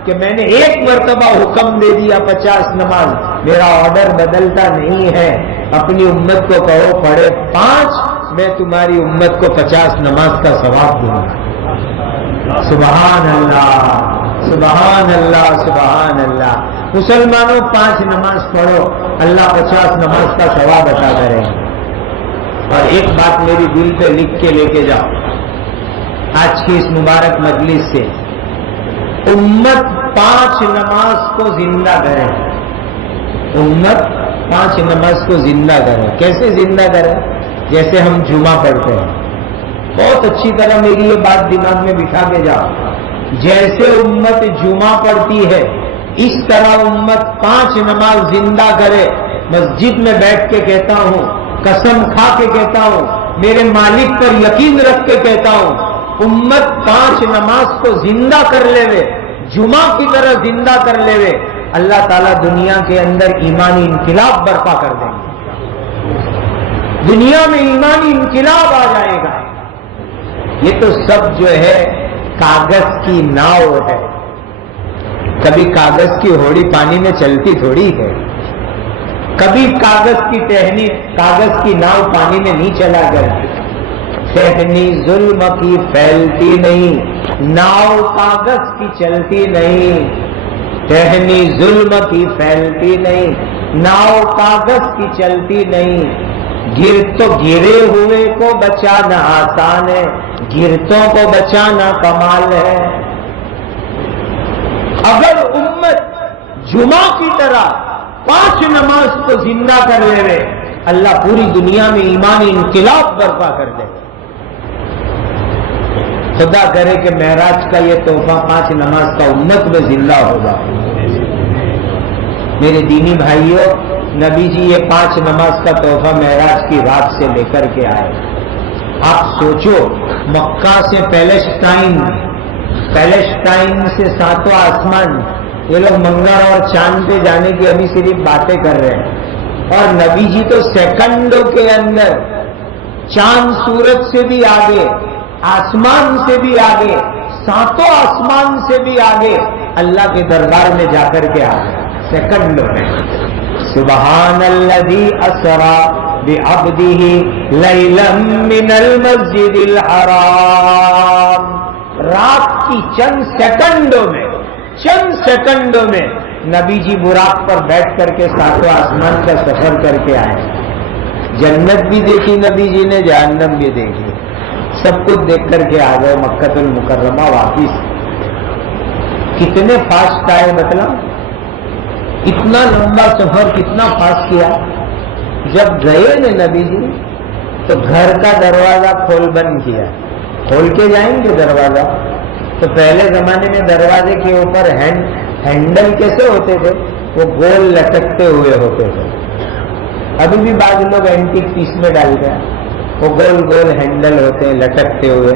کہ میں نے ایک مرتبہ حکم دے دیا 50 نماز, میرا آرڈر بدلتا نہیں ہے. اپنی امت کو کہو پڑھے 5, میں تمہاری امت کو 50 نماز کا ثواب دوں گا. سبحان اللہ سبحان اللہ سبحان اللہ. مسلمانوں 5 نماز پڑھو, اللہ 50 نماز کا ثواب عطا کرے. اور ایک بات میری دل پہ لکھ کے لے کے جاؤ آج کی اس مبارک مجلس سے, امت 5 نماز کو زندہ کرے. امت 5 نماز کو زندہ کرے. کیسے زندہ کرے؟ جیسے ہم جمعہ پڑھتے ہیں. بہت اچھی طرح میری یہ بات دماغ میں بٹھا کے جاؤ. جیسے امت جمعہ پڑھتی ہے اس طرح امت 5 نماز زندہ کرے. مسجد میں بیٹھ کے کہتا ہوں, قسم کھا کے کہتا ہوں, میرے مالک پر یقین رکھ کے کہتا ہوں, امت 5 نماز کو زندہ کر لے وے, جمعہ کی طرح زندہ کر لے وے, اللہ تعالیٰ دنیا کے اندر ایمانی انقلاب برپا کر دیں گے. دنیا میں ایمانی انقلاب آ جائے گا. یہ تو سب جو ہے کاغذ کی ناؤ ہے. کبھی کاغذ کی ہوڑی پانی میں چلتی تھوڑی ہے. کبھی کاغذ کی ٹہنی, کاغذ کی ناؤ پانی میں نہیں چلا کرتی. ٹہنی ظلم کی پھیلتی نہیں, ناؤ کاغذ کی چلتی نہیں. ٹہنی ظلم کی پھیلتی نہیں, ناؤ کاغذ کی چلتی نہیں. گر تو گرے ہوئے کو بچانا آسان ہے, گرتوں کو بچانا کمال ہے. اگر امت جمعہ کی طرح 5 نماز کو زندہ کر لے, اللہ پوری دنیا میں ایمانی انقلاب برپا کر دے. خدا کرے کہ معراج کا یہ تحفہ 5 نماز کا امت میں زندہ ہوگا. میرے دینی بھائیوں, نبی جی یہ 5 نماز کا تحفہ معراج کی رات سے لے کر کے آئے. آپ سوچو, مکہ سے پیلسٹائن سے 7واں آسمان, یہ لوگ منگل اور چاند پہ جانے کی ابھی صرف باتیں کر رہے ہیں, اور نبی جی تو سیکنڈوں کے اندر چاند سورج سے بھی آگے, آسمان سے بھی آگے, 7واں آسمان سے بھی آگے اللہ کے دربار میں جا کر کے آ گئے سیکنڈوں میں. سبحان الذی اسری بعبدہ لیلا من المسجد الحرام. رات کی چند سیکنڈوں میں نبی جی براق پر بیٹھ کر کے 7واں آسمان کا سفر کر کے آئے. جنت بھی دیکھی نبی جی نے, جہنم بھی دیکھی, سب کچھ دیکھ کر کے آ گئے مکہ المکرمہ واپس. کتنے فاسٹ آئے, مطلب اتنا لمبا سفر کتنا فاسٹ کیا. جب گئے نا نبی جی تو گھر کا دروازہ کھول بند کیا. کھول کے جائیں گے دروازہ تو پہلے زمانے میں دروازے کے اوپر ہینڈل کیسے ہوتے تھے؟ وہ گول لٹکتے ہوئے ہوتے تھے. ابھی بھی بعض لوگ اینٹیک پیس میں ڈالتے ہیں, وہ گول گول ہینڈل ہوتے ہیں لٹکتے ہوئے.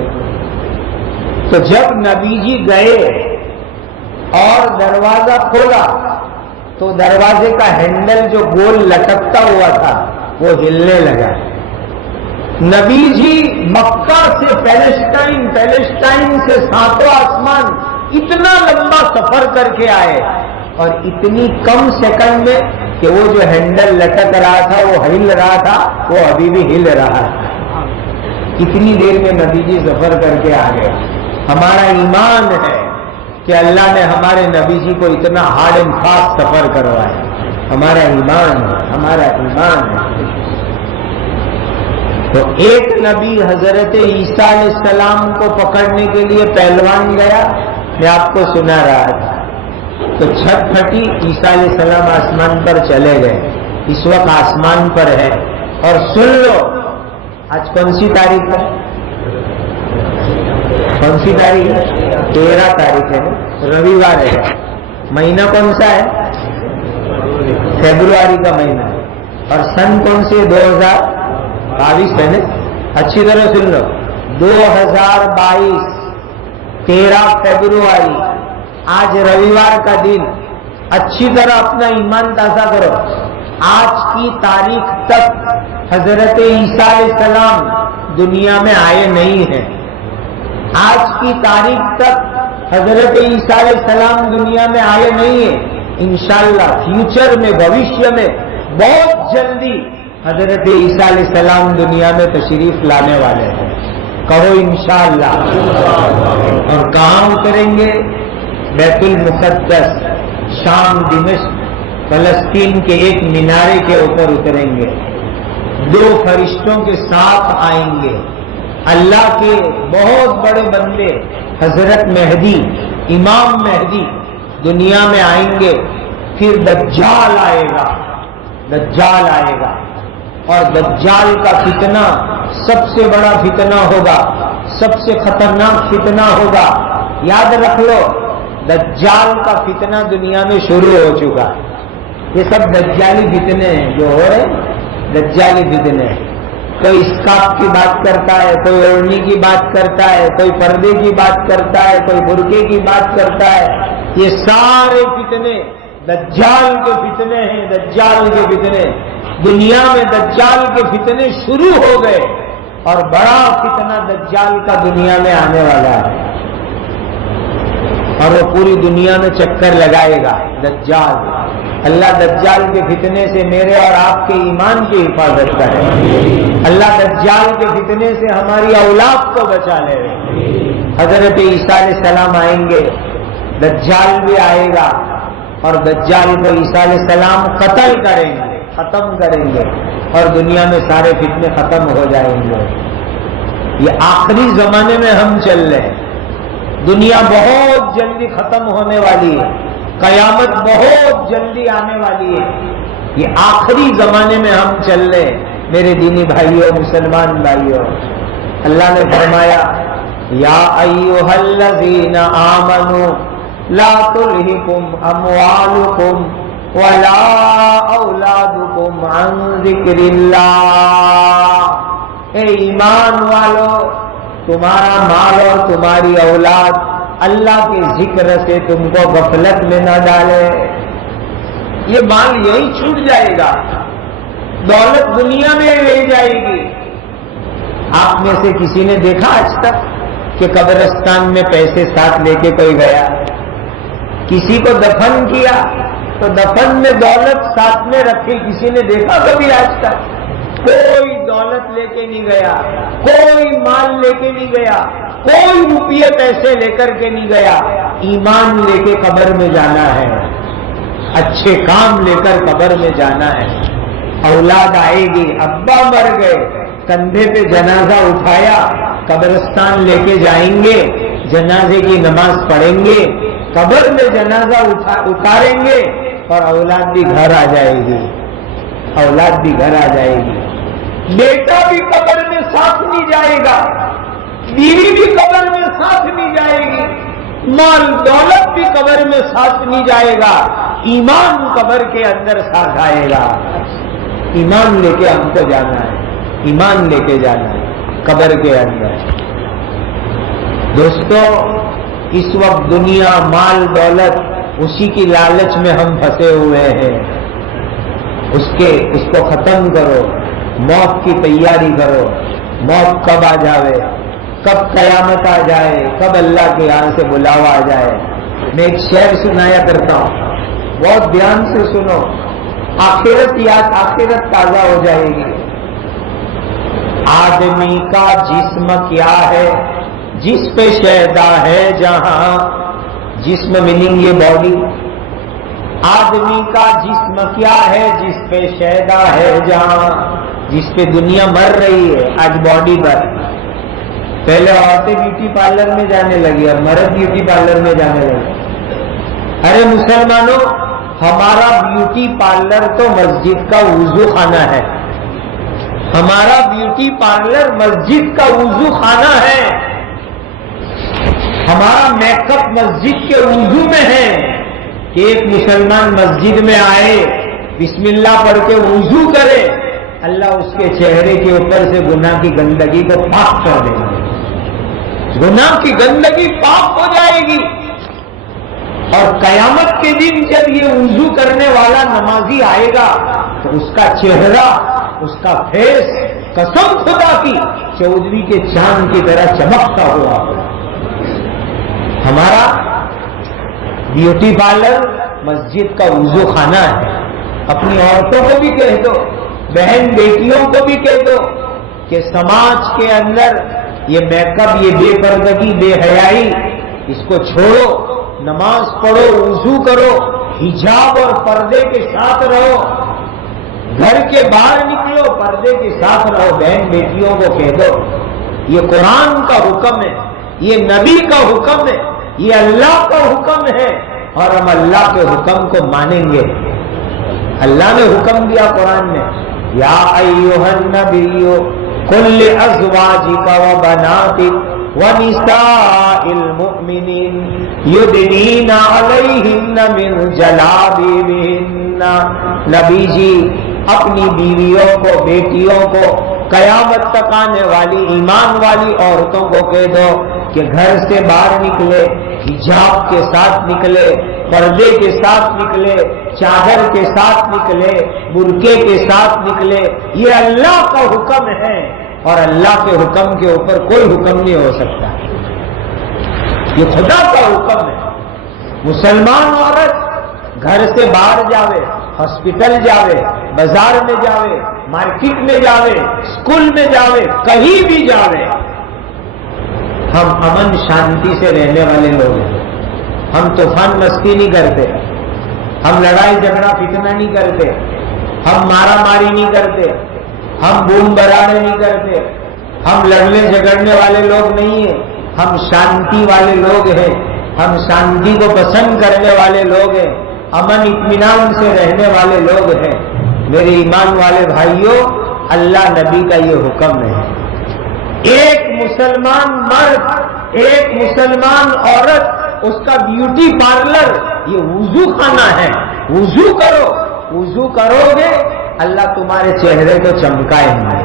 تو جب نبی جی گئے اور دروازہ کھولا تو دروازے کا ہینڈل جو گول لٹکتا ہوا تھا وہ ہلنے لگا. نبی جی مکہ سے پیلسٹائن سے ساتواں آسمان اتنا لمبا سفر کر کے آئے اور اتنی کم سیکنڈ میں کہ وہ جو ہینڈل لٹک رہا تھا وہ ہل رہا تھا, وہ ابھی بھی ہل رہا ہے. اتنی دیر میں نبی جی سفر کر کے آ گئے. ہمارا ایمان ہے کہ اللہ نے ہمارے نبی جی کو اتنا ہارڈ اینڈ فاسٹ سفر کروایا. ہمارا ایمان ہے, ہمارا ایمان ہے. تو ایک نبی حضرت عیسیٰ علیہ السلام کو پکڑنے کے لیے پہلوان گیا, میں آپ کو سنا رہا تھا. تو چھت پھٹی, عیسیٰ علیہ السلام آسمان پر چلے گئے. اس وقت آسمان پر ہے. اور سن لو, آج کون سی تاریخ ہے؟ کون سی تاریخ ہے؟ 13 تاریخ ہے, رویوار ہے. مہینہ کون سا ہے؟ فیبروری کا مہینہ ہے. اور سن کون سی؟ 2022 ہے نا. اچھی طرح سن لو, 2022 13 فیبروری, آج رویوار کا دن. اچھی طرح اپنا ایمان تازہ کرو. آج کی تاریخ تک حضرت عیسیٰ علیہ السلام دنیا میں آئے نہیں ہیں. آج کی تاریخ تک حضرت عیسیٰ علیہ السلام دنیا میں آئے نہیں ہیں. انشاءاللہ فیوچر میں, بھوشیہ میں بہت جلدی حضرت عیسیٰ علیہ السلام دنیا میں تشریف لانے والے ہیں. کہو انشاءاللہ. اور کہاں اتریں گے؟ بیت المقدس, شام, دمشق, فلسطین کے ایک مینارے کے اوپر اتریں گے. 2 فرشتوں کے ساتھ آئیں گے. اللہ کے بہت بڑے بندے حضرت مہدی, امام مہدی دنیا میں آئیں گے. پھر دجال آئے گا. دجال آئے گا اور دجال کا فتنہ سب سے بڑا فتنہ ہوگا, سب سے خطرناک فتنہ ہوگا. یاد رکھ لو, دجال کا فتنہ دنیا میں شروع ہو چکا. یہ سب دجالی فتنے ہیں جو ہو رہے ہیں, دجالی فتنے ہیں. کوئی اسکارف کی بات کرتا ہے, کوئی اوڑھنی کی بات کرتا ہے, کوئی پردے کی بات کرتا ہے, کوئی برقعے کی بات کرتا ہے. یہ سارے فتنے دجال کے فتنے ہیں. دجال کے فتنے دنیا میں, دجال کے فتنے شروع ہو گئے اور بڑا فتنہ دجال کا دنیا میں آنے والا ہے. اور وہ پوری دنیا میں چکر لگائے گا دجال. اللہ دجال کے فتنے سے میرے اور آپ کے ایمان کی حفاظت کرے. اللہ دجال کے فتنے سے ہماری اولاد کو بچا لے. حضرت عیسیٰ علیہ السلام آئیں گے, دجال بھی آئے گا اور دجال کو عیسیٰ علیہ السلام قتل کریں گے, ختم کریں گے اور دنیا میں سارے فتنے ختم ہو جائیں گے. یہ آخری زمانے میں ہم چل رہے ہیں. دنیا بہت جلدی ختم ہونے والی ہے. قیامت بہت جلدی آنے والی ہے. یہ آخری زمانے میں ہم چل رہے ہیں. میرے دینی بھائیوں, مسلمان بھائیوں, اللہ نے فرمایا یا ایھا الذین آمنوا لا تلہکم اموالکم ولا اولادکم عن ذکر اللہ. اے ایمان والو, تمہارا مال اور تمہاری اولاد اللہ کے ذکر سے تم کو غفلت میں نہ ڈالے. یہ مال یہی چھوٹ جائے گا, دولت دنیا میں رہ جائے گی. آپ میں سے کسی نے دیکھا آج تک کہ قبرستان میں پیسے ساتھ لے کے کوئی گیا؟ کسی کو دفن کیا تو دفن میں دولت ساتھ میں رکھے کسی نے دیکھا کبھی آج تک؟ کوئی دولت لے کے نہیں گیا, کوئی مال لے کے نہیں گیا, کوئی روپیے پیسے لے کر کے نہیں گیا. ایمان لے کے قبر میں جانا ہے, اچھے کام لے کر قبر میں جانا ہے. اولاد آئے گی, ابا مر گئے, کندھے پہ جنازہ اٹھایا, قبرستان لے کے جائیں گے, جنازے کی نماز پڑھیں گے, قبر میں جنازہ اتاریں گے اور اولاد بھی گھر آ جائے گی، اولاد بھی گھر آ جائے گی، بیٹا بھی قبر میں ساتھ نہیں جائے گا، بیوی بھی قبر میں ساتھ نہیں جائے گی، مال دولت بھی قبر میں ساتھ نہیں جائے گا، ایمان قبر کے اندر ساتھ آئے گا۔ ایمان لے کے ہم کو جانا ہے، ایمان لے کے جانا ہے قبر کے اندر۔ دوستو، اس وقت دنیا، مال دولت، اسی کی لالچ میں ہم پھنسے ہوئے ہیں۔ اس کو ختم کرو، موت کی تیاری کرو۔ موت کب آ جاوے، کب قیامت آ جائے، کب اللہ کے یہاں سے بلاوا آ جائے۔ میں ایک شعر سنایا کرتا ہوں، بہت دھیان سے سنو، آخرت یاد، آخرت تازہ ہو جائے گی۔ آدمی کا جسم کیا ہے جس پہ شیدا ہے جہاں، جسم میننگ یہ باڈی، آدمی کا جسم کیا ہے جس پہ شیدا ہے جہاں، جس پہ دنیا مر رہی ہے آج باڈی پر۔ پہلے عورتیں بیوٹی پارلر میں جانے لگی اور مرد بیوٹی پارلر میں جانے لگے۔ ارے مسلمانوں، ہمارا بیوٹی پارلر تو مسجد کا وضو خانہ ہے، ہمارا بیوٹی پارلر مسجد کا وضو خانہ ہے، ہمارا میک اپ مسجد کے وضو میں ہے کہ ایک مسلمان مسجد میں آئے، بسم اللہ پڑھ کے وضو کرے، اللہ اس کے چہرے کے اوپر سے گناہ کی گندگی کو پاک کر دے گا، گناہ کی گندگی پاک ہو جائے گی۔ اور قیامت کے دن جب یہ وضو کرنے والا نمازی آئے گا تو اس کا چہرہ، اس کا فیس، قسم خدا کی 14ویں کے چاند کی طرح چمکتا ہوا۔ ہمارا بیوٹی پارلر مسجد کا وضو خانہ ہے۔ اپنی عورتوں کو بھی کہہ دو، بہن بیٹیوں کو بھی کہہ دو کہ سماج کے اندر یہ میک اپ، یہ بے پردگی، بے حیائی، اس کو چھوڑو، نماز پڑھو، وضو کرو، حجاب اور پردے کے ساتھ رہو، گھر کے باہر نکلو پردے کے ساتھ رہو۔ بہن بیٹیوں کو کہہ دو یہ قرآن کا حکم ہے، یہ نبی کا حکم ہے، یہ اللہ کا حکم ہے، اور ہم اللہ کے حکم کو مانیں گے۔ اللہ نے حکم دیا قرآن میں، یا ایھا النبی قل لازواجک وبناتک ونساء المؤمنین یدنین علیہن من جلابیبہن۔ نبی جی اپنی بیویوں کو، بیٹیوں کو، قیامت تک آنے والی ایمان والی عورتوں کو کہہ دو کہ گھر سے باہر نکلے، حجاب کے ساتھ نکلے، پردے کے ساتھ نکلے، چادر کے ساتھ نکلے، برقعے کے ساتھ نکلے۔ یہ اللہ کا حکم ہے، اور اللہ کے حکم کے اوپر کوئی حکم نہیں ہو سکتا، یہ خدا کا حکم ہے۔ مسلمان عورت گھر سے باہر جاوے، ہاسپٹل جاوے، بازار میں جاوے، مارکیٹ میں جاوے، اسکول میں جاوے، کہیں بھی جاوے، ہم امن شانتی سے رہنے والے لوگ ہیں۔ ہم طوفان مستی نہیں کرتے، ہم لڑائی جھگڑا فتنہ نہیں کرتے، ہم مارا ماری نہیں کرتے، ہم بوم براڑے نہیں کرتے، ہم لڑنے جھگڑنے والے لوگ نہیں ہیں، ہم شانتی والے لوگ ہیں، ہم شانتی کو پسند کرنے والے لوگ ہیں، امن اطمینان سے رہنے والے لوگ ہیں۔ میرے ایمان والے بھائیوں، اللہ نبی کا یہ حکم ہے، ایک مسلمان مرد، ایک مسلمان عورت، اس کا بیوٹی پارلر یہ وضو خانہ ہے۔ وضو کرو، وضو کرو گے اللہ تمہارے چہرے کو چمکائیں گے،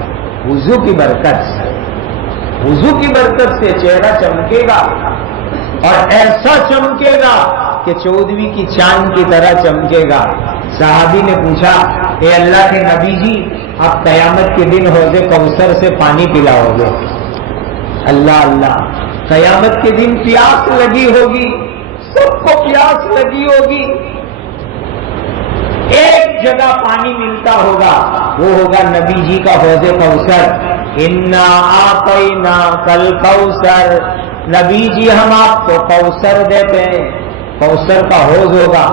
وضو کی برکت سے، وضو کی برکت سے چہرہ چمکے گا، اور ایسا چمکے گا کہ 14ویں کی چاند کی طرح چمکے گا۔ صحابی نے پوچھا، اے اللہ کے نبی جی، آپ قیامت کے دن حوض کوثر سے پانی پلاؤ گے؟ اللہ اللہ، قیامت کے دن پیاس لگی ہوگی، سب کو پیاس لگی ہوگی، ایک جگہ پانی ملتا ہوگا، وہ ہوگا نبی جی کا حوض کوثر۔ انا اعطیناک الکوثر، نبی جی ہم آپ کو کوثر دیتے ہیں۔ کوثر کا حوض ہوگا،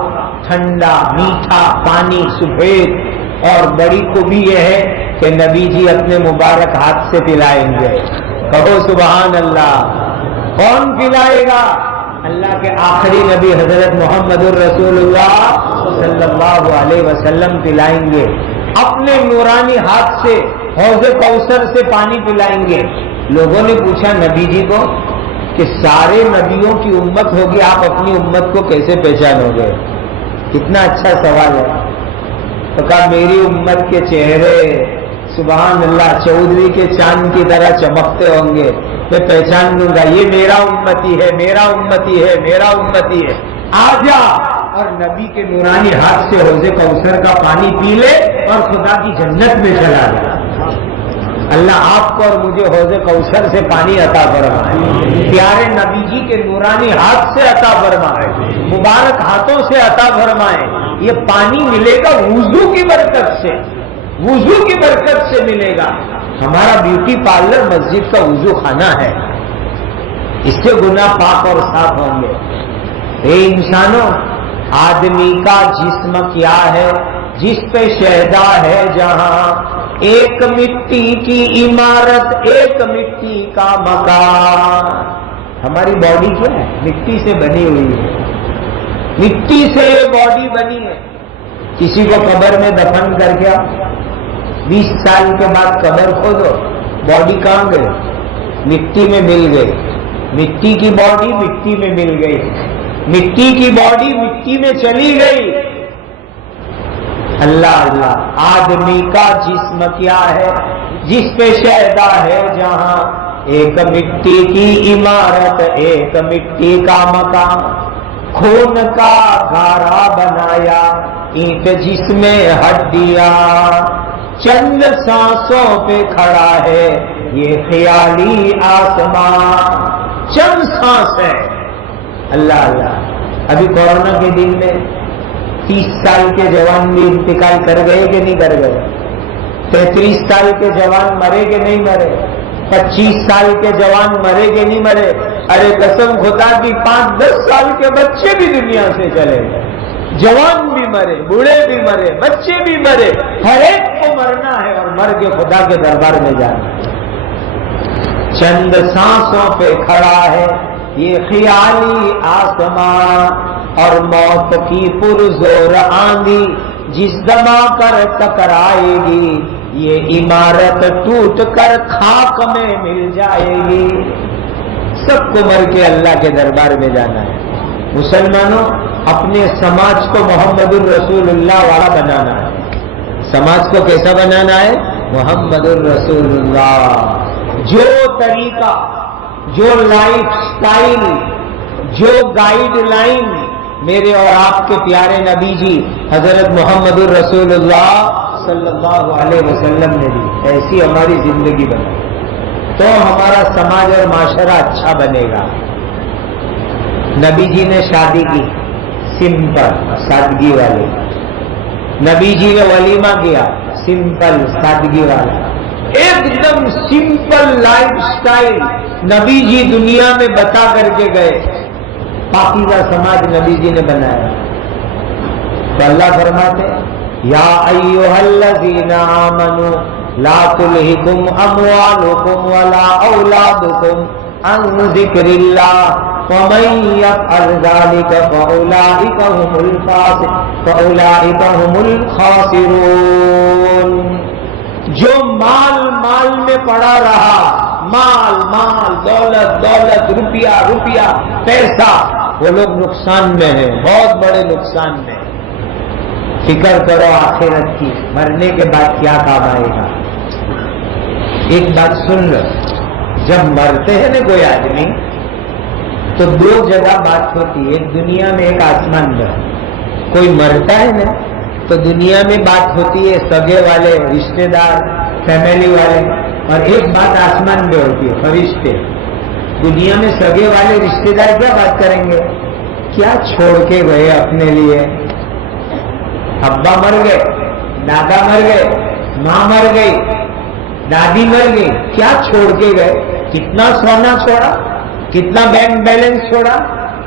ٹھنڈا میٹھا پانی سفید، اور بڑی خوبی یہ ہے کہ نبی جی اپنے مبارک ہاتھ سے پلائیں گے۔ کہو سبحان اللہ۔ کون پلائے گا؟ اللہ کے آخری نبی حضرت محمد الرسول اللہ صلی اللہ علیہ وسلم پلائیں گے، اپنے نورانی ہاتھ سے حوض کوثر سے پانی پلائیں گے۔ لوگوں نے پوچھا نبی جی کو کہ سارے نبیوں کی امت ہوگی، آپ اپنی امت کو کیسے پہچانو گے؟ کتنا اچھا سوال ہے۔ تو کہا میری امت کے چہرے سبحان اللہ چودھری کے چاند کی طرح چمکتے ہوں گے، میں پہچان لوں گا یہ میرا امتی ہے، میرا امتی ہے، میرا امتی ہے۔ آ جا اور نبی کے نورانی ہاتھ سے حوض کوثر کا پانی پی لے اور خدا کی جنت میں چلا جا۔ اللہ آپ کو اور مجھے حوض کوثر سے پانی عطا فرمائے، پیارے نبی جی کے نورانی ہاتھ سے عطا فرمائے، مبارک ہاتھوں سے عطا فرمائے۔ یہ پانی ملے گا وضو کی برکت سے، وضو کی برکت سے ملے گا۔ ہمارا بیوٹی پارلر مسجد کا وضو خانہ ہے، اس سے گناہ پاک اور صاف ہوں گے۔ اے انسانوں، آدمی کا جسم کیا ہے جس پہ شہدا ہے جہاں، ایک مٹی کی عمارت ایک مٹی کا مکان۔ ہماری باڈی کیا ہے؟ مٹی سے بنی ہوئی ہے، مٹی سے یہ باڈی بنی ہے۔ کسی کو قبر میں دفن کر کے 20 سال کے بعد قبر کھودو، باڈی کہاں گئی؟ مٹی میں مل گئی۔ مٹی کی باڈی مٹی میں مل گئی، مٹی کی باڈی مٹی میں چلی گئی۔ اللہ اللہ، آدمی کا جسم کیا ہے جس پہ شہدا ہے جہاں، ایک مٹی کی عمارت ایک مٹی کا مکان، خون کا گارا بنایا اینٹ جس میں ہڈیاں، چند سانسوں پہ کھڑا ہے یہ خیالی آسمان۔ چند سانس ہے۔ اللہ اللہ، ابھی کورونا کے دن میں 30 سال کے جوان بھی انتقال کر گئے کہ نہیں کر گئے؟ 33 سال کے جوان مرے کہ نہیں مرے؟ 25 سال کے جوان مرے کہ نہیں مرے؟ ارے قسم خدا کی 5-10 سال کے بچے بھی دنیا سے چلے گئے، جوان بھی مرے، بوڑھے بھی مرے، بچے بھی مرے، ہر ایک کو مرنا ہے اور مر کے خدا کے دربار میں جانا ہے۔ چند سانسوں پہ کھڑا ہے یہ خیالی آسمان، اور موت کی پرزور آندھی جس دما کر ٹکرائے گی یہ عمارت ٹوٹ کر خاک میں مل جائے گی۔ سب کو مر کے اللہ کے دربار میں جانا ہے۔ مسلمانوں، اپنے سماج کو محمد الرسول اللہ والا بنانا ہے۔ سماج کو کیسا بنانا ہے؟ محمد الرسول اللہ۔ جو طریقہ، جو لائف سٹائل، جو گائیڈ لائن میرے اور آپ کے پیارے نبی جی حضرت محمد الرسول اللہ صلی اللہ علیہ وسلم نے دی، ایسی ہماری زندگی بنے تو ہمارا سماج اور معاشرہ اچھا بنے گا۔ نبی جی نے شادی کی سمپل سادگی والی، نبی جی نے ولیمہ کیا سمپل سادگی والا، ایک دم سمپل لائف سٹائل نبی جی دنیا میں بتا کر کے گئے۔ پاکیزہ سماج نبی جی نے بنایا۔ تو اللہ فرماتے یا ایھا الذین آمنوا لا تلہکم اموالکم ولا اولادکم عن ذکر اللہ ومن یفعل ذلک فاولئک هم الخاسرون۔ جو مال میں پڑا رہا، مال دولت روپیہ پیسہ، وہ لوگ نقصان میں ہیں، بہت بڑے نقصان میں۔ فکر کرو آخرت کی، مرنے کے بعد کیا کام آئے گا۔ ایک بات سن لو، جب مرتے ہیں نا کوئی آدمی تو 2 جگہ بات ہوتی ہے، ایک دنیا میں ایک آسمان میں۔ کوئی مرتا ہے نا تو دنیا میں بات ہوتی ہے سگے والے، رشتے دار، فیملی والے، اور ایک بات آسمان میں ہوتی ہے فرشتے۔ دنیا میں سگے والے رشتے دار کیا بات کریں گے؟ کیا چھوڑ کے گئے اپنے لیے؟ ابا مر گئے، دادا مر گئے، ماں مر گئی، دادی مر گئی، کیا چھوڑ کے گئے؟ کتنا سونا چھوڑا، کتنا بینک بیلنس چھوڑا،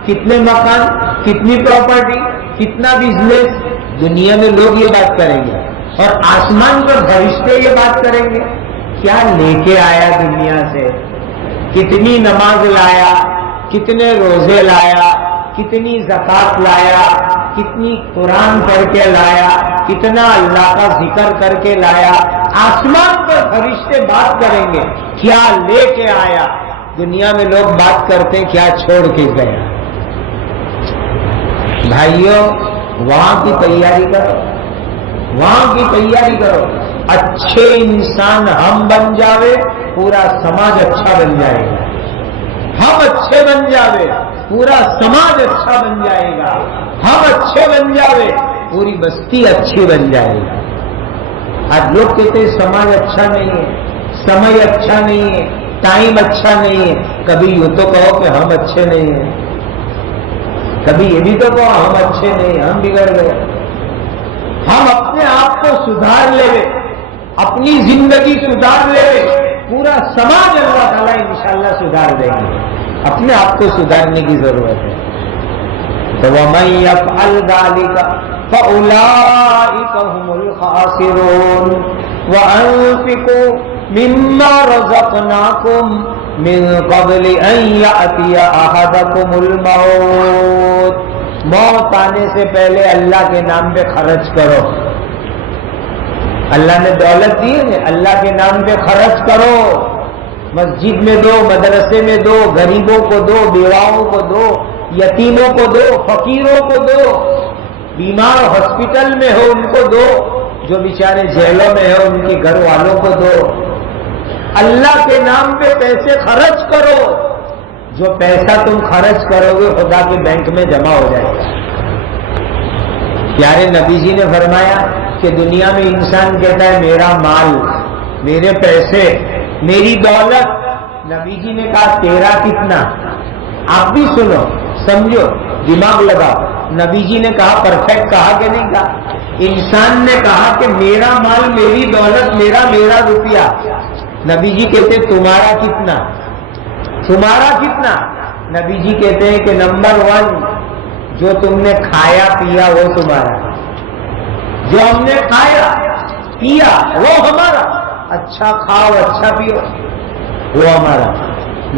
کتنے مکان، کتنی پراپرٹی، کتنا بزنس۔ دنیا میں لوگ یہ بات کریں گے، اور آسمان پر فرشتے یہ بات کریں گے کیا لے کے آیا دنیا سے، کتنی نماز لایا، کتنے روزے لایا، کتنی زکات لایا، کتنی قرآن پڑھ کے لایا، کتنا اللہ کا ذکر کر کے لایا، آسمان پر فرشتے بات کریں گے کیا لے کے آیا، دنیا میں لوگ بات کرتے ہیں کیا چھوڑ کے گیا۔ بھائیوں وہاں کی تیاری کرو، وہاں کی تیاری کرو، اچھے انسان ہم بن جاوے پورا سماج اچھا بن جائے گا، ہم اچھے بن جاوے پورا سماج اچھا بن جائے گا، ہم اچھے بن جاوے پوری بستی اچھی بن جائے گا۔ آج لوگ کہتے ہیں سماج اچھا نہیں ہے، سمے اچھا نہیں ہے، ٹائم اچھا نہیں ہے، کبھی یوں تو کہو کہ ہم اچھے نہیں ہیں، کبھی یہ بھی تو کہو ہم اچھے نہیں، ہم بگڑ گئے۔ ہم اپنے آپ کو سدھار لے، اپنی زندگی سدھار لے، پورا سماج اللہ تعالیٰ انشاءاللہ سدھار دیں گے۔ اپنے آپ کو سدھارنے کی ضرورت ہے۔ تو وَمَن يَفْعَلْ ذَلِكَ فَأُولَٰئِكَ هُمُ الْخَاسِرُونَ وَأَنفِقُوا مِمَّا رَزَقْنَاكُم مِّن قَبْلِ أَن يَأْتِيَ أَحَدَكُمُ الْمَوْتُ، موت آنے سے پہلے اللہ کے نام پہ خرچ کرو۔ اللہ نے دولت دی ہے، اللہ کے نام پہ خرچ کرو، مسجد میں دو، مدرسے میں دو، غریبوں کو دو، بیواؤں کو دو، یتیموں کو دو، فقیروں کو دو، بیمار ہاسپٹل میں ہو ان کو دو، جو بیچارے جیلوں میں ہو ان کے گھر والوں کو دو۔ اللہ کے نام پہ پیسے خرچ کرو، جو پیسہ تم خرچ کرو گے خدا کے بینک میں جمع ہو جائے گا۔ پیارے نبی جی نے فرمایا کہ دنیا میں انسان کہتا ہے میرا مال، میرے پیسے، میری دولت، نبی جی نے کہا تیرا کتنا؟ آپ بھی سنو، سمجھو، دماغ لگاؤ۔ نبی جی نے کہا پرفیکٹ کہا کہ نہیں کہا؟ انسان نے کہا کہ میرا مال، میری دولت، میرا روپیہ۔ نبی جی کہتے تمہارا کتنا؟ تمہارا کتنا؟ نبی جی کہتے ہیں کہ نمبر 1 جو تم نے کھایا پیا وہ تمہارا، جو ہم نے کھایا پیا وہ ہمارا، اچھا کھاؤ اچھا پیو وہ ہمارا۔